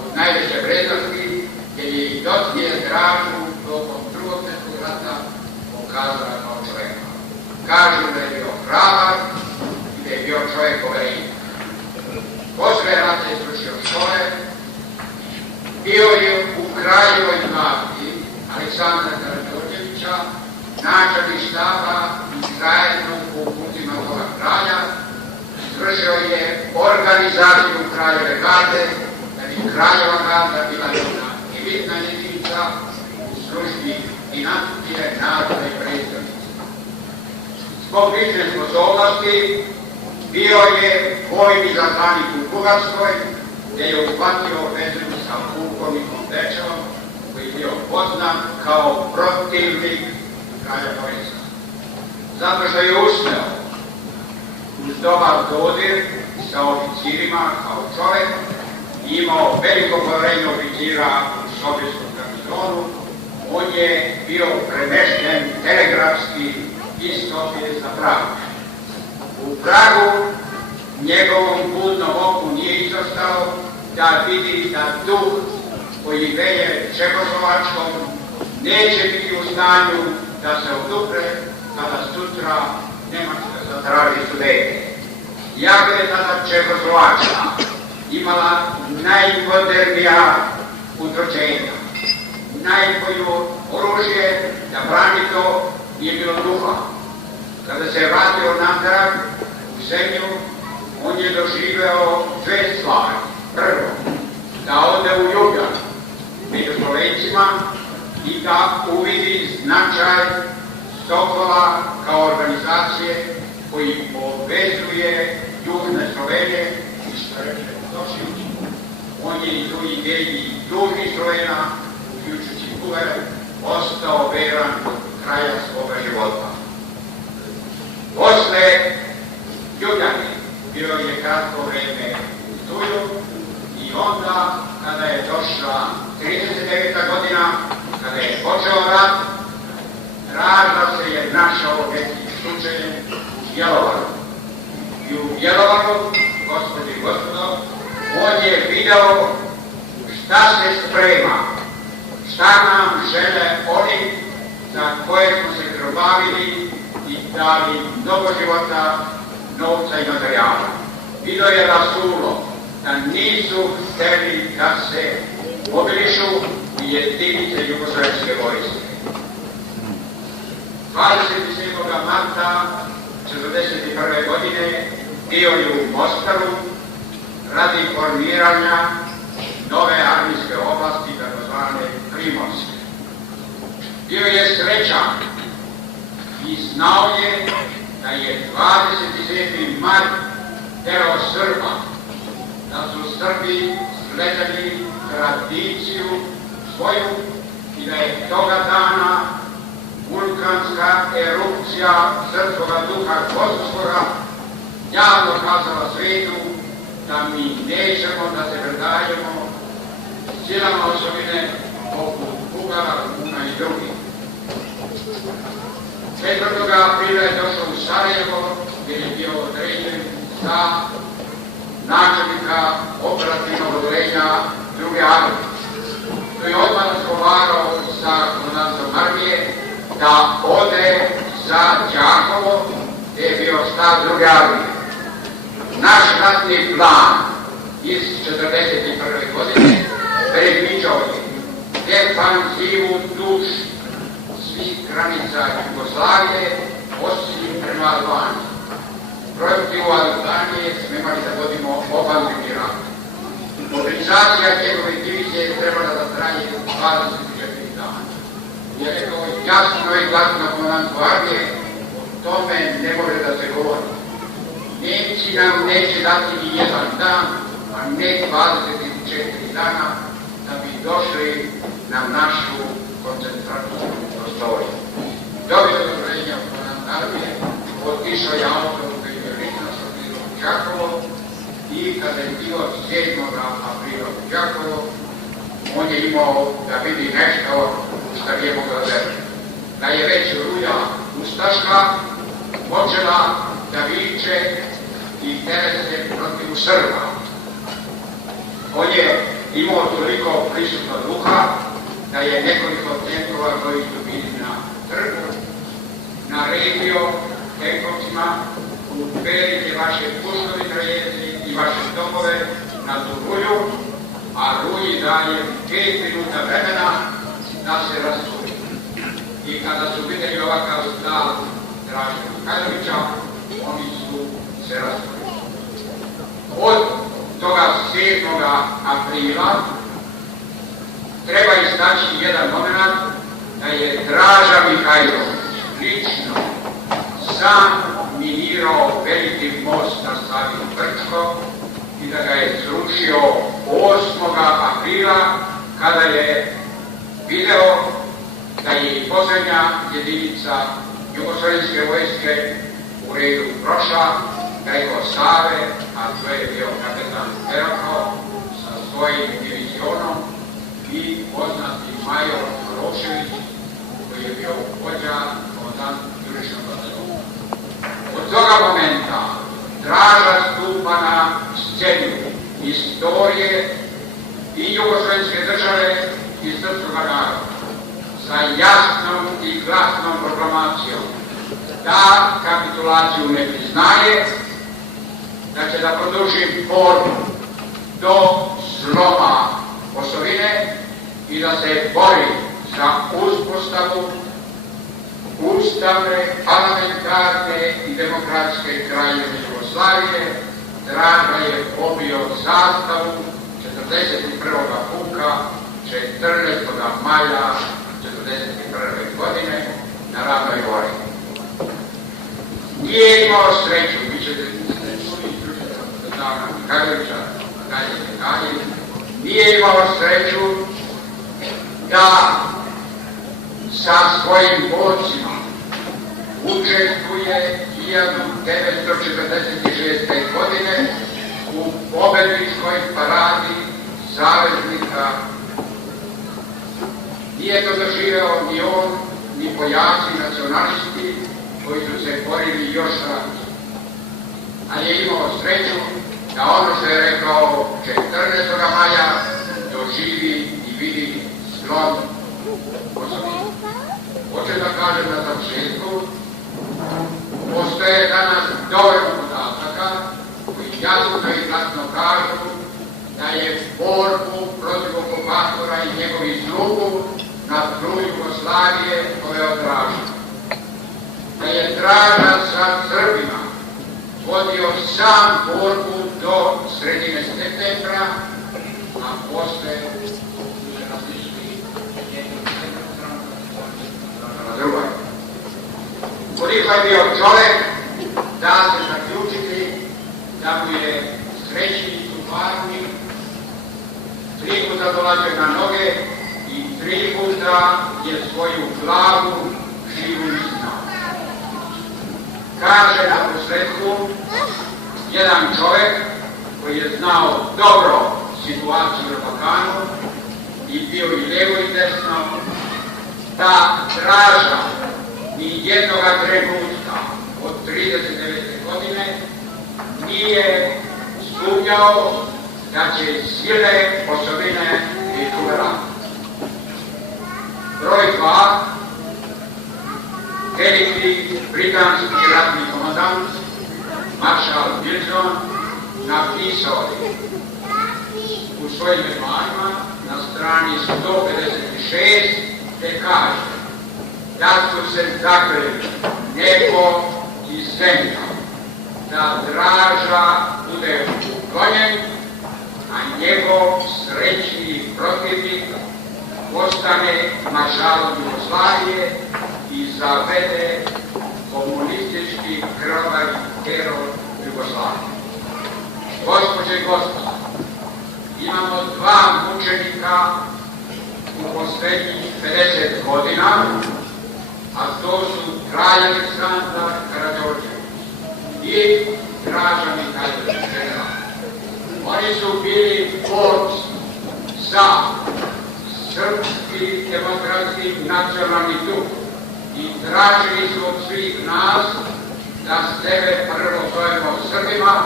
od najveće vrednosti, gdje je i docije Dražu tokom Drugog svjetskog rata pokazala kao čoveka. Kažu da je bio hrabar i da je bio čovek poverenja. Posle rata je srušio škole, bio je u Kraljevoj znati Aleksandra Karađorđevića, načelnik štaba i zajedno u putima toga kralja, izvršio je organizaciju Kraljeve garde, da bi Kraljeva garda bila jedna elitna jedinica u službi financije, naroda i predstavnice. Zbog lične sposobnosti bio je vojni zaslanik u Bugarskoj, gdje je uhvatio vezu sa pukovnikom Dečevom, koji je bio poznat kao protivnik kralja Borisa. Zato što je uspeo uz dobar dodir sa oficirima kao čovek, imao veliko povjerenje oficira u sovjetskom garnizonu, on je bio premešten telegrafski iz Sofije za Pragu. U Pragu njegovom budnom oku nije izostao da vidi da duh koji veje Čehoslovačkom, neće biti u stanju da se odupre kada sutra Nemačka zatraži Sudete. Iako je tada Čehoslovačka imala najmodernija utvrđenja, najbolju oružje da brani to, nije bilo duha. Kada se je vratio natrag u zemlju, on je doživeo dve stvari. Prvo, da ode u Ljubljan među Slovencima i da uvidi značaj Sokola kao organizacije koji povezuje južne Slovenije i što reče Tošić. On je iz drugih ideji južnih Slovena, uključujući Bugare, ostao veran do kraja svoga života. Posle Ljubljane bio je kratko vreme u Stuju i onda, kada je došla 39. godina, kada je počeo rat, Draže se je našao nekim slučajem u Bjelovaru. I u Bjelovaru, gospodi i gospodo, on je video šta se sprema, šta nam žele oni za koje smo se krvavili i dali mnogo života, novca i materijala. Video je rasulo da nisu hteli da se mobilišu u jedinice Jugoslovenske vojske. 27. marta 1941. godine bio je u Mostaru radi formiranja nove armijske oblasti, takozvane Primorske. Bio je srećan i znao je da je 27. mart terao Srba, da su Srbi sledili tradiciju svoju i da je toga dana vulkanska erupcija srpskoga duha Kosovskoga javno kazala svijetu da mi nećemo da se predajemo silama osobine poput Bugara, Rumuna i drugih. 4. aprila je došao u Sarajevo, gdje je bio određen za načelnika operativnog odeljenja druge armije. Tu je odmah razgovarao sa komandantom armije da ode za Đakovo, gdje je bio stav druge armije. Naš ratni plan iz 1941. godine predviđao je defanzivu duž svih granica Jugoslavije osim prema Albaniji. Protiv Albanije smo imali da vodimo ofanzivni rat. Mobilizacija njegove divizije je trebala da traje 24 dana. Je rekao jasno i glasno komandantu armije, o tome ne može da se govori. Nemci nam neće dati ni jedan dan, a ne 24 dana, da bi došli na našu koncentracijsku prostoriju. Dobio odobrenje od komandanta armije, otišao je auto u Primiricnost, otišao u Đakovo i kada je bio 7. aprila u Đakovo, on je imao da vidi nešto što nije mogla veriti. Da je već Ruja Ustaška počela da viče i terese protiv Srba. On je imao toliko prisutno duha da je nekoliko tenkova koji su bili na trgu naredio tenkovcima: uperite vaše puškovi trajezi i vaše domove na tu Ruju, a Ruji daje 5 minuta vremena da se rasuri. I kada su vidjeli ovakav stav Draže Mihailovića, oni su se rasuri. Od toga 7. aprila treba istaći jedan moment da je Draža Mihailović lično sam minirao veliki most na Savi Brčko i da ga je srušio 8. aprila kada je video da je i posljednja jedinica Jugoslovenske vojske u redu prošla, preko Save, a to je bio kapetan Terako sa svojim divizionom i poznati major Rošević, koji je bio vođa komandant jurišnog bataljona. Od toga momenta Draža stupa na scenu istorije i jugoslovenske države i srpskog naroda sa jasnom i glasnom proklamacijom da kapitulaciju ne priznaje, da će da produži borbu do sloma osovine i da se bori za uspostavu ustavne, parlamentarne i demokratske kraljevine Jugoslavije. Draže je pobio zastavu 41. puka 14. maja 1941. godine na Ravnoj gori. Nije imao sreću, vi ćete Mihailovиќа, nije imao sreću da sa svojim borcima učestvuje 1946. godine u pobedničkoj paradi saveznika. Nije to doživeo ni on, ni Poljaci, nacionalisti koji su se borili još ranije. Ali je imao sreću da ono što je rekao 14. maja doživi i vidi slom osovine. Hoće da kažem na završetku, postoje danas dovoljno podataka koji jasno i glasno kažu da je borbu protiv okupatora i njegovih slugu na tlu Jugoslavije poveo Draže. Da je Draža sa Srbima vodio sam borbu do sredine septembra, a posle koliko je bio čovek, da se zaključiti da mu je srećni suparnik 3 puta dolazio na noge i 3 puta je svoju glavu živu iznao. Kaže na posledku jedan čovek koji je znao dobro situaciju na Balkanu i bio i levo i desno, da Draža ni jednoga trenutka od 39. godine nije sumnjao da će sile osovine biti uverane. Broj 2, veliki britanski ratni komandant maršal Wilson napisao je u svojim memoarima na strani 156 gde kaže da su se zakleli nebo i zemlja da Draža bude uklonjen, a njegov srećni protivnik postane maršalom Jugoslavije i zavede komunistički krvavi teror Jugoslavije. Gospođe i gospodo, imamo 2 mučenika u poslednjih 50 godina, a to su kralj Aleksandar Karađorđević i Draža Mihailović general. Oni su bili borci za srpski demokratski nacionalni duh i tražili su od svih nas da sebe prvo zovemo Srbima,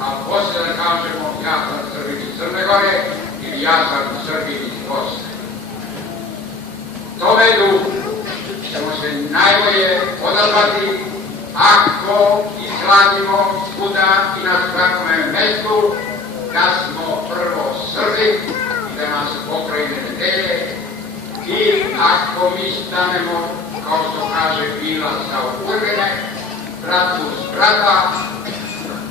a posle da kažemo ja sam Srbin iz Crne Gore ili ja sam Srbin iz Bosne. Tome duhu ćemo se najbolje odazvati ako izglasimo svuda i na svakome mestu da smo prvo Srbi i da nas pokrajine ne delje i ako mi stanemo, kao što kaže Bila sa Urbene, brat uz brata,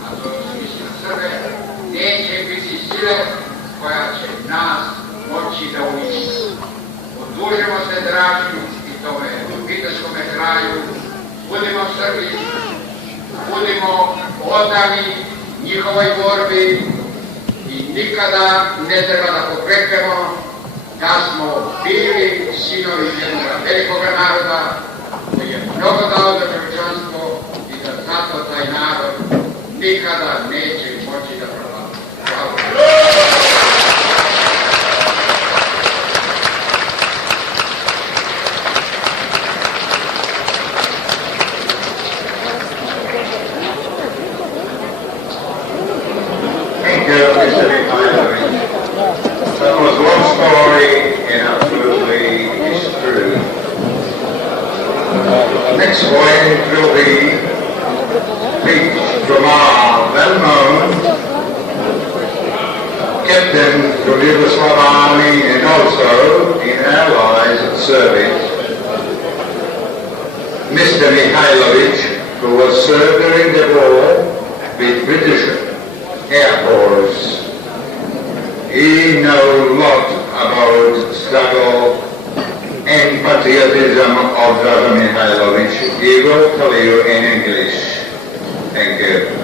a to misli na Srbe, neće biti sile koja će nas moći da uništi. Odužimo se Draži i tome viteškome kraju, budimo Srbi, budimo odani njihovoj borbi i nikada ne treba da pokreknemo da smo bili sinovi jednog velikog naroda koji je mnogo dao za čovječanstvo i da zato taj narod nikada neće moći da propada. Hvala. Mr. Mihailović. That was serving Mr. Mihailovиќ, who was served during the war with British Air Force. He knows a lot about struggle and patriotism of Драже Mihailovиќ. He will tell you in English. Thank you.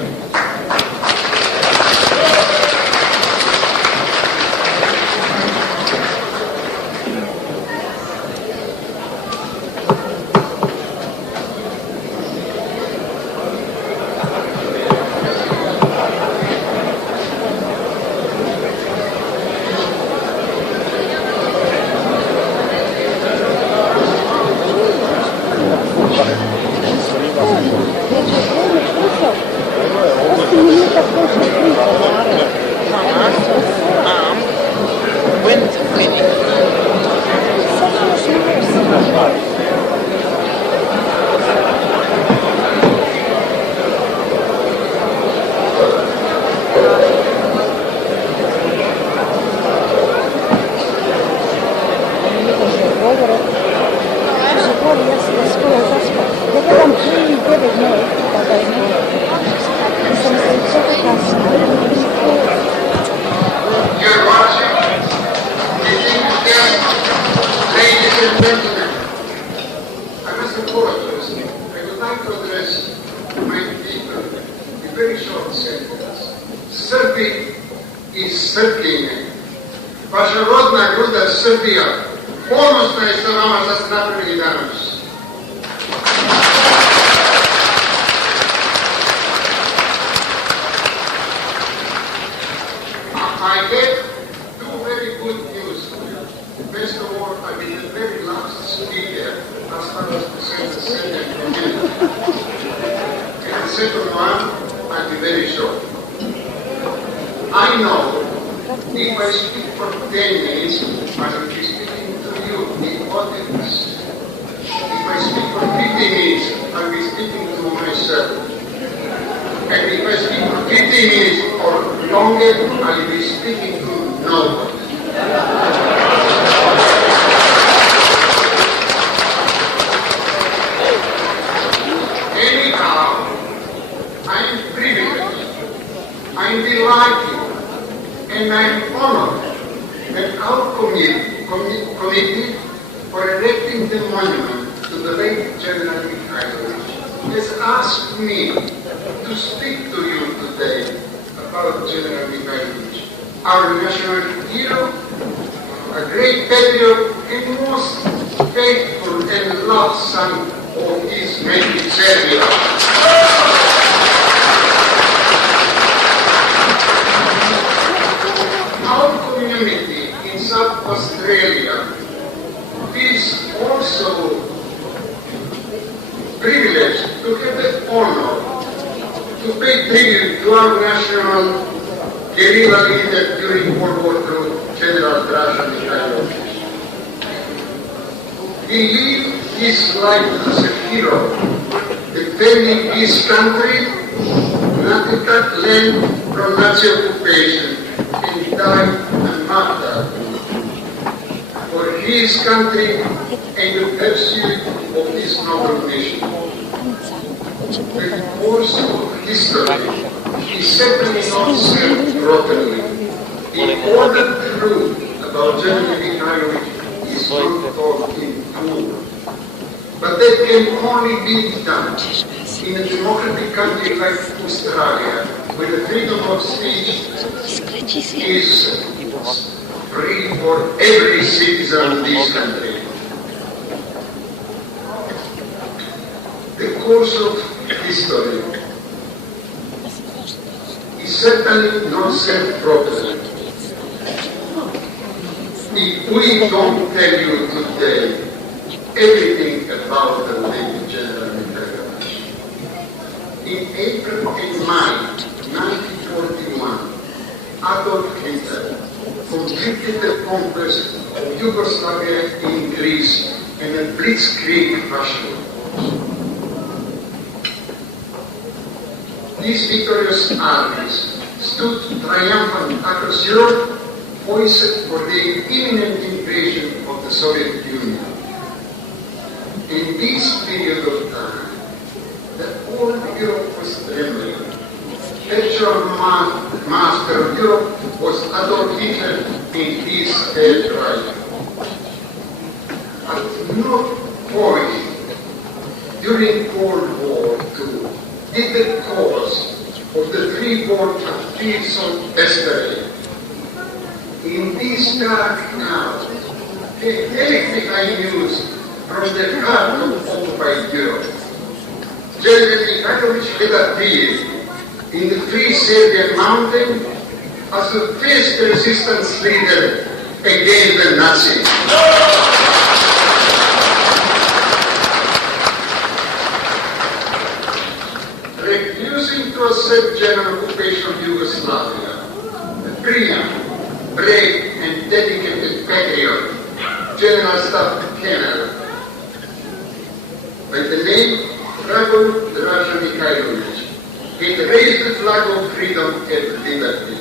guerrilla leader during World War II, General Драже Михаиловиќ. He lived his life as a hero, defending his country, Connecticut land from Nazi occupation, and died a martyr for his country and the pursuit of his noble mission. The course of history is certainly not said brokenly. The important truth about General Mihailovich is not taught in full. But that can only be done in a democratic country like Australia, where the freedom of speech is free for every citizen of this country. The course of history is certainly not said properly. If we don't tell you today everything about the late General Mihailovich, in April and May 1941, Adolf Hitler completed the conquest of Yugoslavia in Greece in a blitzkrieg fashion. These victorious armies stood triumphant across Europe, poised for the imminent invasion of the Soviet Union. In this period of time, the whole Europe was trembling. Actual master of Europe was Adolf Hitler in his third Reich. At no point during World War II did the cause of the freeborn appear so desperately. In this dark hour, the electrifying news from the heart of occupied Europe. General Mihailovich had appeared in the Free Serbian Mountain as the first resistance leader against the Nazis. Refusing to accept German occupation of Yugoslavia, the brilliant, brave and dedicated patriot, General Staff Colonel, by the name Драже Михаиловиќ, it raised the flag of freedom and liberty.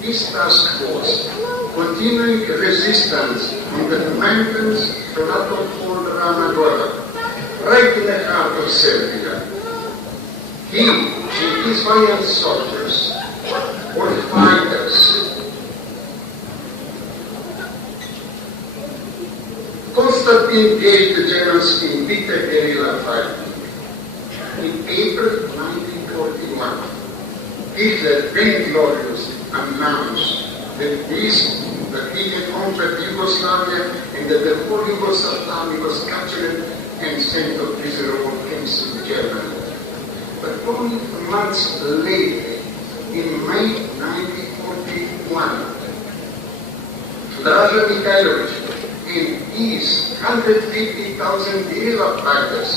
This task force, continuing resistance on the mountains from what was called Ramagora, right in the heart of Serbia. He and his valiant soldiers were fighters, constantly engaged the Germans in bitter guerrilla fighting. In April 1941, Hitler vaingloriously announced that he had conquered Yugoslavia and that the whole Yugoslav army was captured and sent to prisoner of war camps in Germany. But only months later, in May 1941, Драже Михаиловиќ and his 150,000 guerrilla fighters,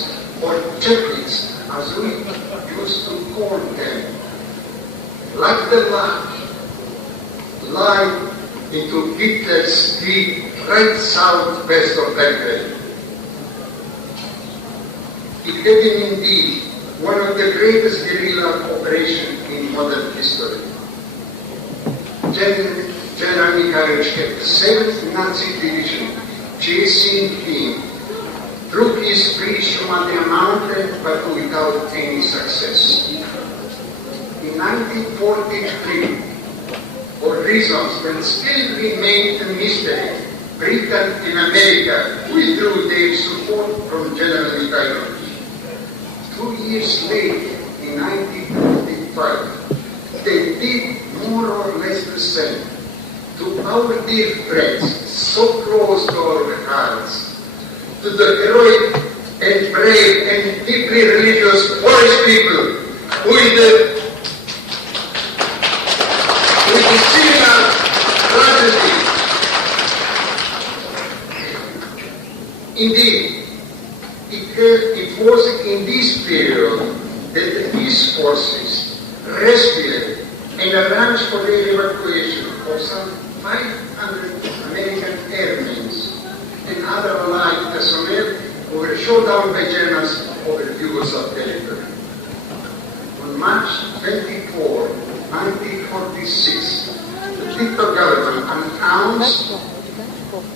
or Czechs, as we used to call them, like the line into Hitler's deep right southwest of Belgrade. It had been indeed one of the greatest guerrilla operations in modern history. General Mihailovich had the 7th Nazi Division chasing him through his pre-Shumatria mountain, but without any success. In 1943, for reasons that still remain a mystery, Britain and America withdrew their support from General Mihailovich. 2 years later, in 1945, they did more or less the same to our dear friends, so close to our hearts, to the heroic and brave and deeply religious Polish people with the similar tragedy. Indeed, it was in this period that the peace forces rescued and arranged for the evacuation of some 500 American airmen and other allied personnel who were shot down by Germans over Yugoslav territory. On March 24, 1946, the Tito government announced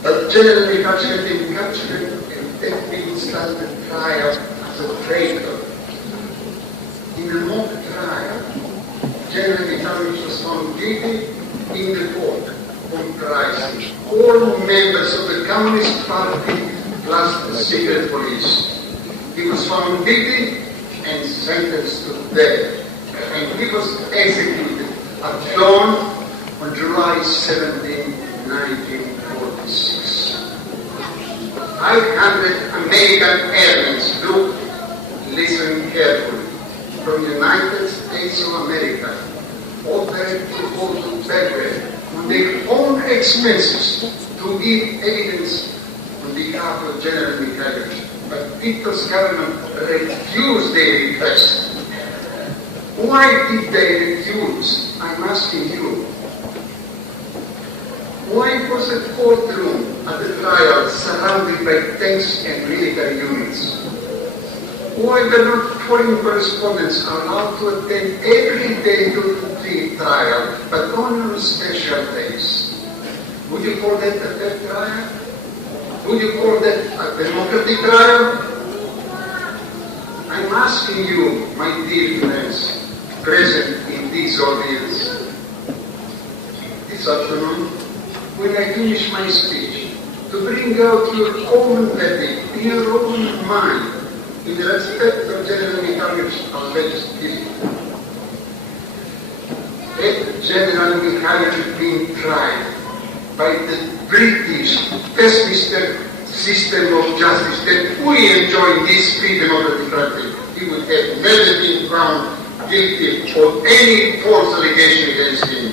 that General Mihailovich had been captured and had been started trial as a traitor. In a mock trial, General Mihailovich was found guilty in the court, comprising all members of the Communist Party plus the secret police. He was found guilty and sentenced to death, and he was executed at dawn on July 17, 1946. 500 American airmen flew, listen carefully, from the United States of America, offered to go to Belgrade on their own expenses to give evidence on behalf of General Mihailovich. But Tito's government refused their request. Why did they refuse? I'm asking you. Why was the courtroom at the trial surrounded by tanks and military units? Why were not foreign correspondents allowed to attend every day to the trial, but only on special days? Would you call that a fair trial? Would you call that a democratic trial? I'm asking you, my dear friends, present in this audience, this afternoon, when I finish my speech, to bring out your own verdict in your own mind in respect of General Mihailovic's Osvečeње. Had General Mihailovich been tried by the British Westminster system of justice that we enjoy in this free democratic country, he would have never been found guilty of any false allegation against him.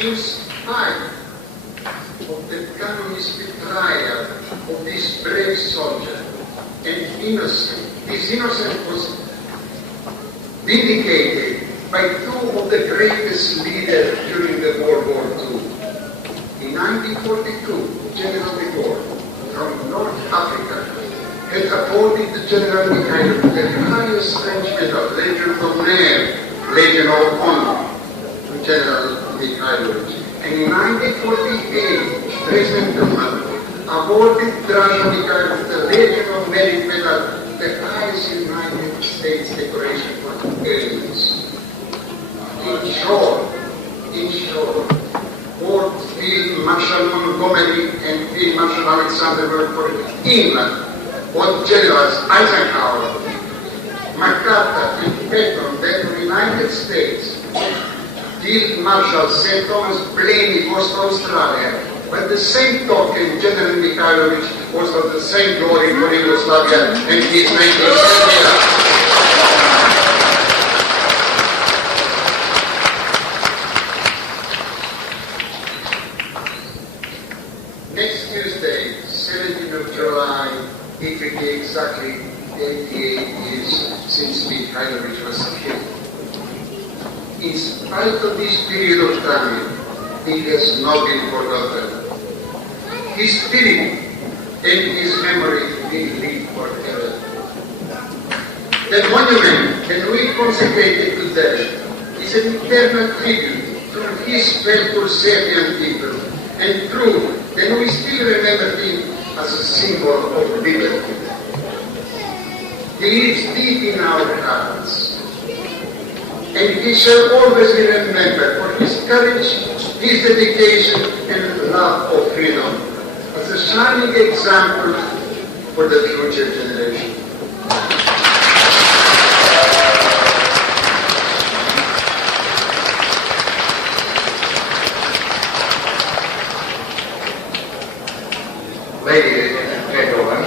In spite of the canonistic trial of this brave soldier and innocent, this innocent was vindicated by two of the greatest leaders during the World War II. In 1942, General de Gaulle from North Africa had awarded General Mihailovich the highest French medal, Legion d'Honneur, Legion of Honor, to General Mihailovich. And in 1948, President Truman awarded Драже Mihailovich the Legion of Merit Medal, the highest United States decoration for aliens. In short, both Field Marshal Montgomery and Field Marshal Alexander were for England, both Generals Eisenhower, MacArthur, and Patton, then the United States. Field Marshal St. Thomas Blaney was for Australia, but the same token, General Mihailovich was for the same glory for Yugoslavia and his 1970. Next Tuesday, 17th of July, it will be exactly 88 years since Mihailovich was killed. In spite of this period of time, he has not been forgotten. His spirit and his memory will live forever. The monument that we consecrated today is an eternal tribute to his faithful Serbian people and proof that we still remember him as a symbol of liberty. He lives deep in our hearts, and he shall always be remembered for his courage, his dedication, and love of freedom as a shining example for the future generation. Ladies and gentlemen,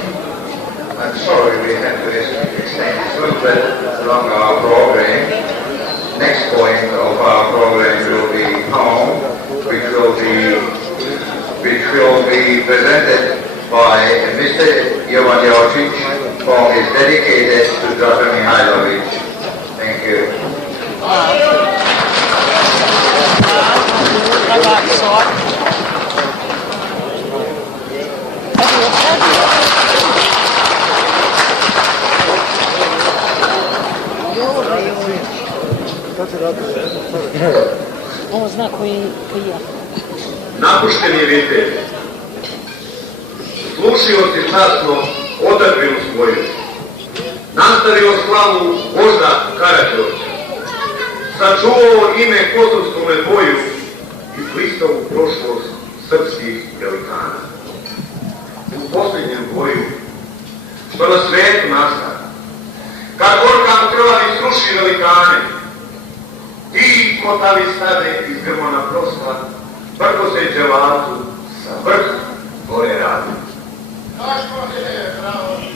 I'm sorry we have to extend this little bit along our program. Next point of our program will be home, which will be presented by Mr. Jovanovic, who is dedicated to Драже Mihailovich. Thank you. Ovo zna koji ja. Napušteni vitez, slušioci časno odabinu svoju, nastavio slavu vožda Karađorđa, sačuvao ime kosovskome boju i blistavu prošlost srpskih velikana. U posljednjem boju, što na svetu nastane, kad orkan krvavi sruši velikane, ti kotavi stade iz grmona prosla, brko se dželatu sa vrh gore radi.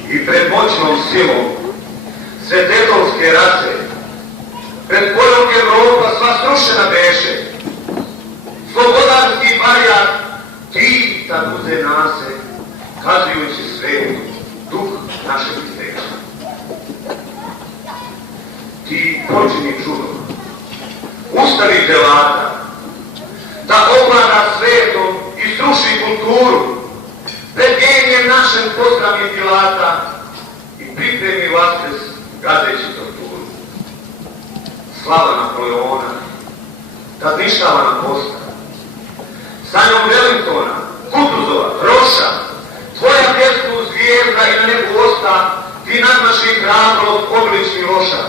I pred moćnom silom svetetovske rase, pred kojom Evropa sva srušena beše, slobodarski barjak ti tad uze nase, kazujući svetu duh našeg izreća. Ti počini čudom, ustavi dželata, da ovlada svetom i sruši kulturu, pred genijem našem pozdravi Pilata i pripremi vaskrs gazeći torturu. Slava Napoleona, kad ništavana košta. Sanjom Wellingtona, Kutuzova, Roša, tvoja pjesmu zvijezda i na nebu osta, ti nadmaši hrabrost oblični loša.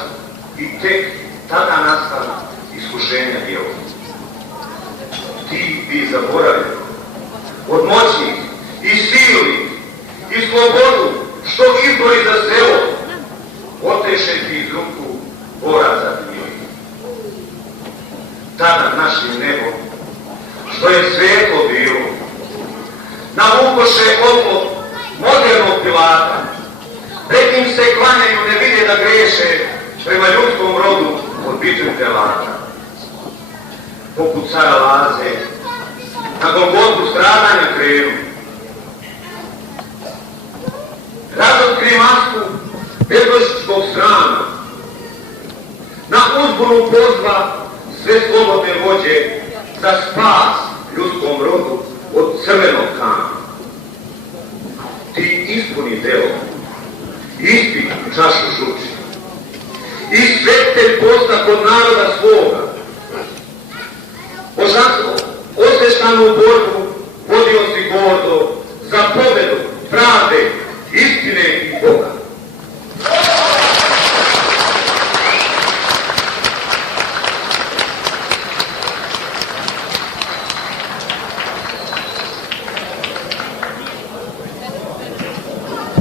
I tek tada nastana iskušenja djela. Ti bi zaboravio od moćnih i silnih i slobodu što izbori za selo oteše ti iz ruku boraca bili. Tada našim nebom, što je svetlo bilo, navukoše oko modernog Pilata, pred njim se klanjaju, ne vide da greše prema ljudskom rodu od bičnih telata. Poput cara Laze, na Golgotu stradanja krenu. Razotkrije masku bezvršćkog srama, na uzbunu pozva sve slobodne vođe za spas ljudskom rodu od crvenog kana. Ti ispuni delo, ispit čašu žuči, i svetelj posta kod naroda svoga. Osveštanu borbu vodio si gordo za pobedu pravde, istine i Boga.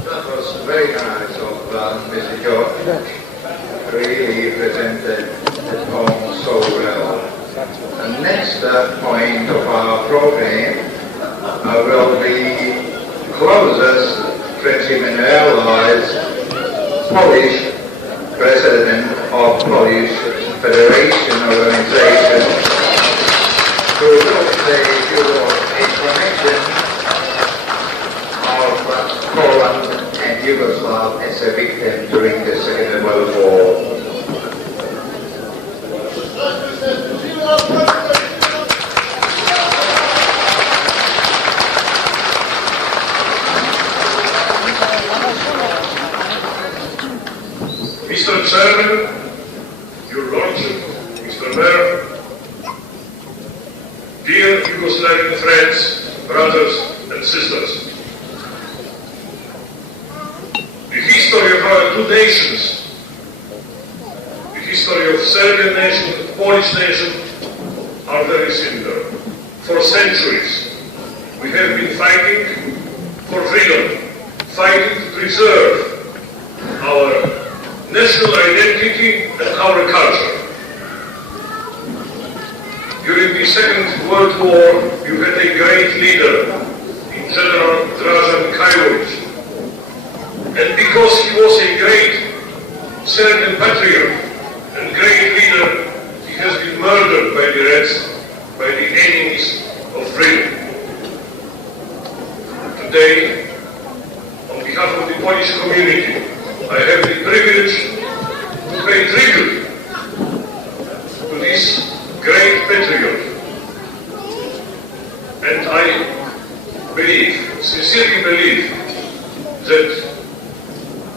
That was very nice of Mr. George. Really presented the poem so well. The next point of our program will be closest Friendship Mihailovic's Polish President of Polish Federation Organization, who will say information of Poland and Yugoslavia as a victim during the Second World War. Mr. Chairman, Your Lordship, Mr. Mayor, dear Yugoslavian friends, brothers and sisters, the history of our two nations, the history of Serbian nation and Polish nation, are very similar. For centuries, we have been fighting for freedom, fighting to preserve our national identity and our culture. During the Second World War, you had a great leader in General Драже Mihailovиќ. And because he was a great Serbian patriot and great leader, he has been murdered by the Reds, by the enemies of freedom. Today, on behalf of the Polish community, I have the privilege to pay tribute to this great patriot. And I believe, sincerely believe, that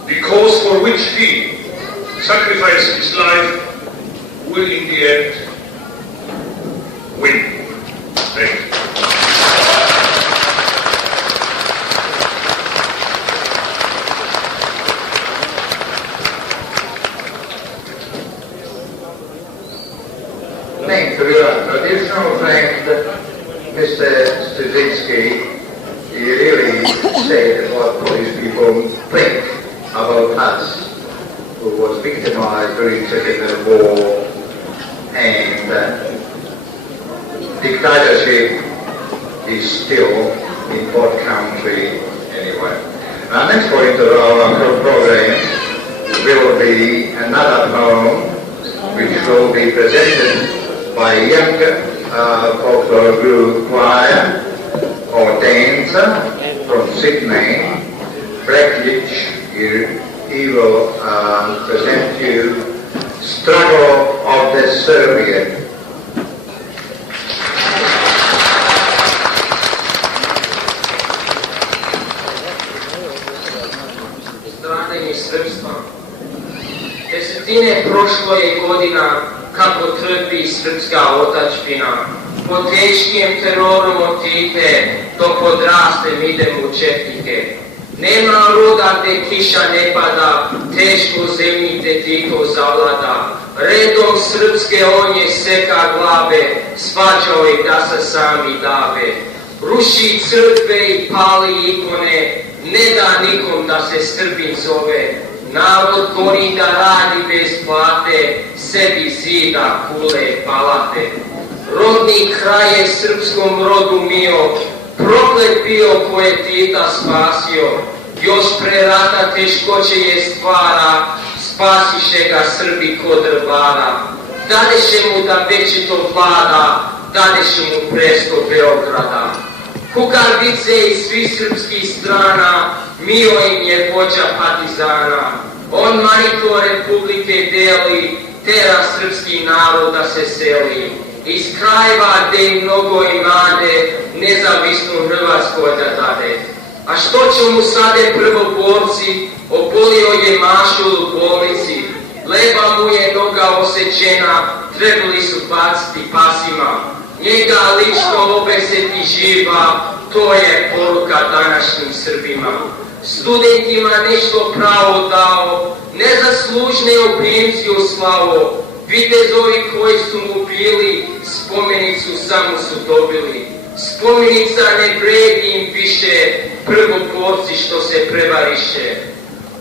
the cause for which he sacrificed his life will in the end win. Thank you. Thank you, traditional friend, Mr. Stuzinski. He really said what Polish people think about us, who was victimized during the Second World War, and dictatorship is still in both countries anyway. Our next point of our program will be another poem which will be presented by a young folklore group choir or dancer from Sydney, Blackledge. He will present you Struggle of the Serbian. Stradanje srpstva. Desetine prošlo je godina kako jako trpi srpska otadžbina. Po teškim terorom od Tite, dok odrastem idem u četnike. Nema roda gde kiša ne pada, teško zemlji te Tito zavlada. Redom srpske onje seka glave, svađao ih da se sami dave. Ruši crkve i pali ikone, ne da nikom da se Srbin zove. Narod gori da radi bez plate, sebi zida kule palate. Rodni kraj je srpskom rodu mio, proklet bio ko je Tita spasio. Još pre rata teškoće je stvara, spasiše ga Srbi kod Drvara. Dadeše mu da večito vlada, dadeše mu presto Beograda. Kukavice iz svih srpskih strana, mio im je vođa partizana. On manito republike deli, tera srpski narod da se seli. Iz krajeva gde im mnogo imade, nezavisnu Hrvatskoj da dade. A što će mu sade prvoborci, obolio je mašul u bolnici. Leva mu je noga osečena, trebali su baciti pasima. Njega lično obeseti živa, to je poruka današnjim Srbima. Studentima nešto pravo dao, nezaslužne oprimci oslavo. Vitezovi koji su mu bili, spomenicu samo su dobili. Spomenica ne vredi im više, prvoborci što se prevariše.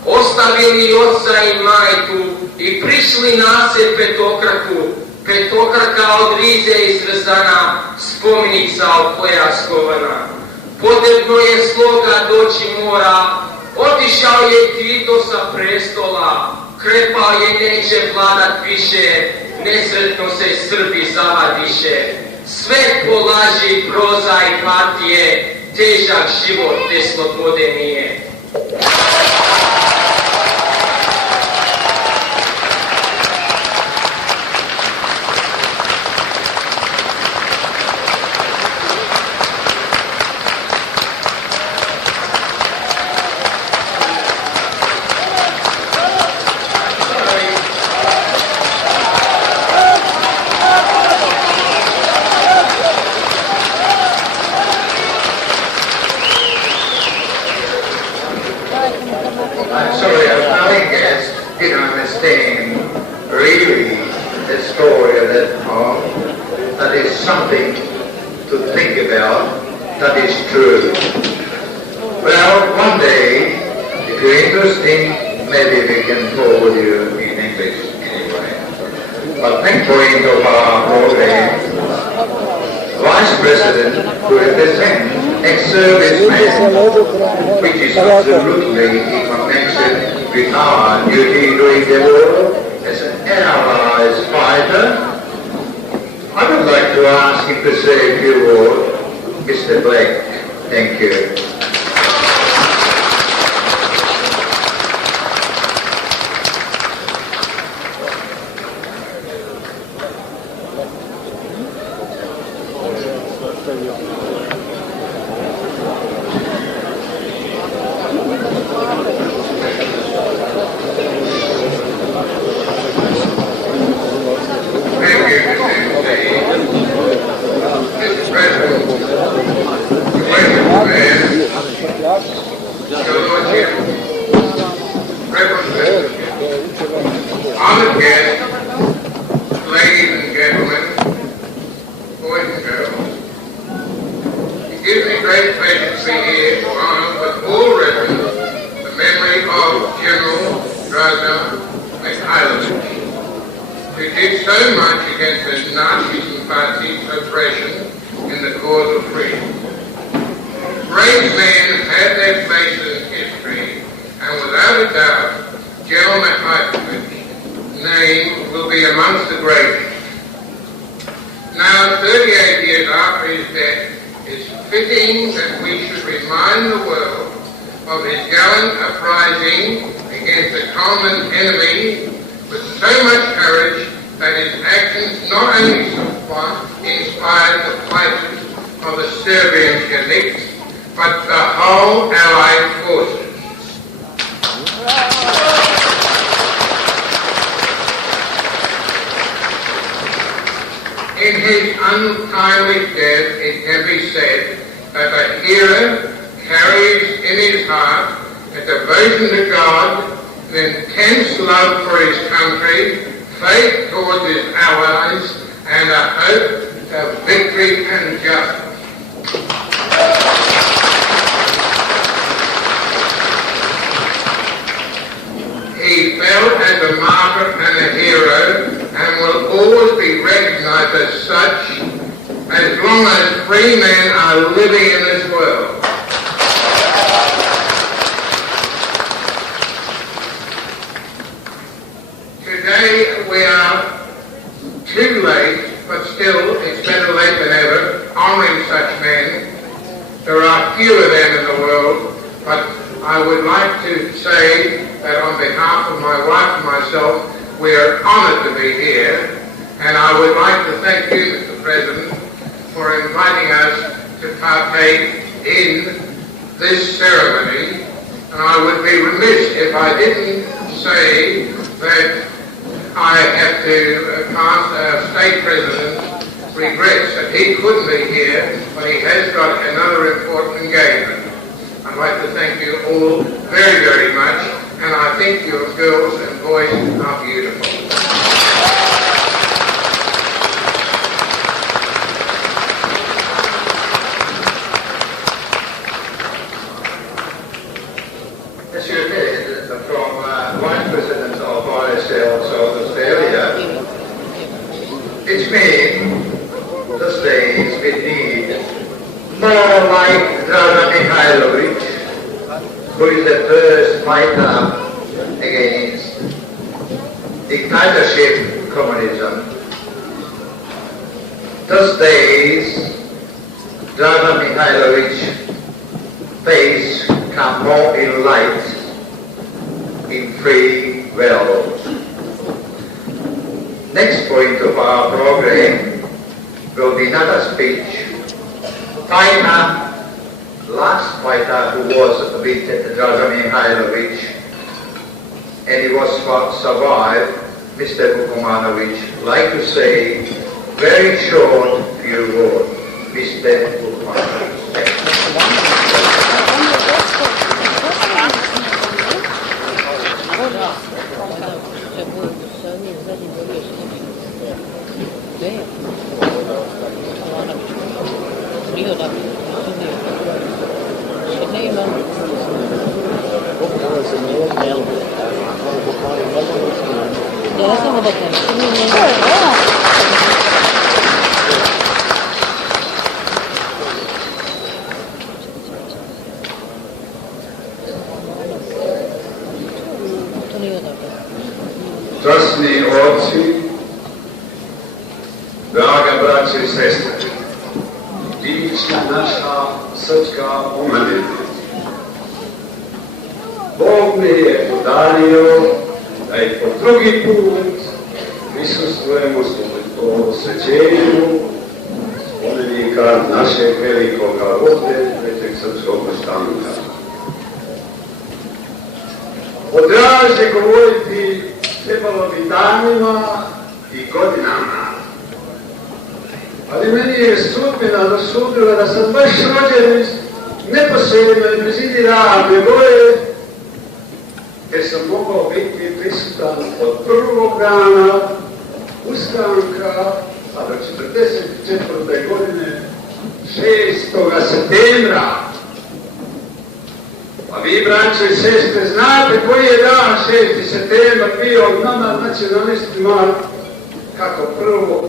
Ostavili oca i majku i prišli nase petokraku. Petokraka od rize izrezana, spomenica od koja skovana. Potrebno je sloga doći mora, otišao je Tito sa prestola, krepao je neće vladat više, nesretno se Srbi zavadiše. Sve po laži, proza i partije, težak život te slobode nije. Something to think about that is true. Well, one day, if you're interested, maybe we can forward you in English anyway. But next point of our program, Vice President who represents ex-servicemen, which is absolutely in connection with our duty during the war as an allied fighter. I would like to ask him to say a few words. Mr. Blake, thank you. untimely death, it can be said that the hero carries in his heart a devotion to God, an intense love for his country, faith towards his allies, and a hope of victory and justice. He fell as a martyr and a hero, and will always be recognized as such as long as free men are living in this world. Today we are too late, but still it's better late than ever, honouring such men. There are few of them in the world, but I would like to say that on behalf of my wife and myself, we are honoured to be here, and I would like to thank you, Mr. President, for inviting us to partake in this ceremony. And I would be remiss if I didn't say that I have to pass our state president's regrets that he couldn't be here, but he has got another important engagement. I'd like to thank you all very, very much, and I think your girls and boys are beautiful. As you heard from Vice President of RSL South Australia, it means these days we need more like Драже Михаиловиќ, who is the first fighter against dictatorship, communism. Those days, Драже Михаиловиć face come more in light in free world. Next point of our program will be another speech. Last fighter who was with Драже Михаиловиć, and he was survived, Mr. Vukomanović, like to say very short few words. Mr. Vukomanović. Časni oci, draga braća i sestre, divična naša srpska omladina. Bog mi je podario da i po drugi put prisustvujemo osvećenju spomenika našeg velikoga vođe, trećeg srpskog ustanka. O Draže govoriti trebalo bi danima i godinama. Ali meni je sudbina dosudila da sam baš rođen neposredno iz blizini Ravne Gore, jer sam mogao biti prisutan od prvog dana ustanka, a do 1944. godine 6. septembra. A vi, braćo i sestre, znate koji je dan 6. septembar bio nama nacionalistima, kako prvo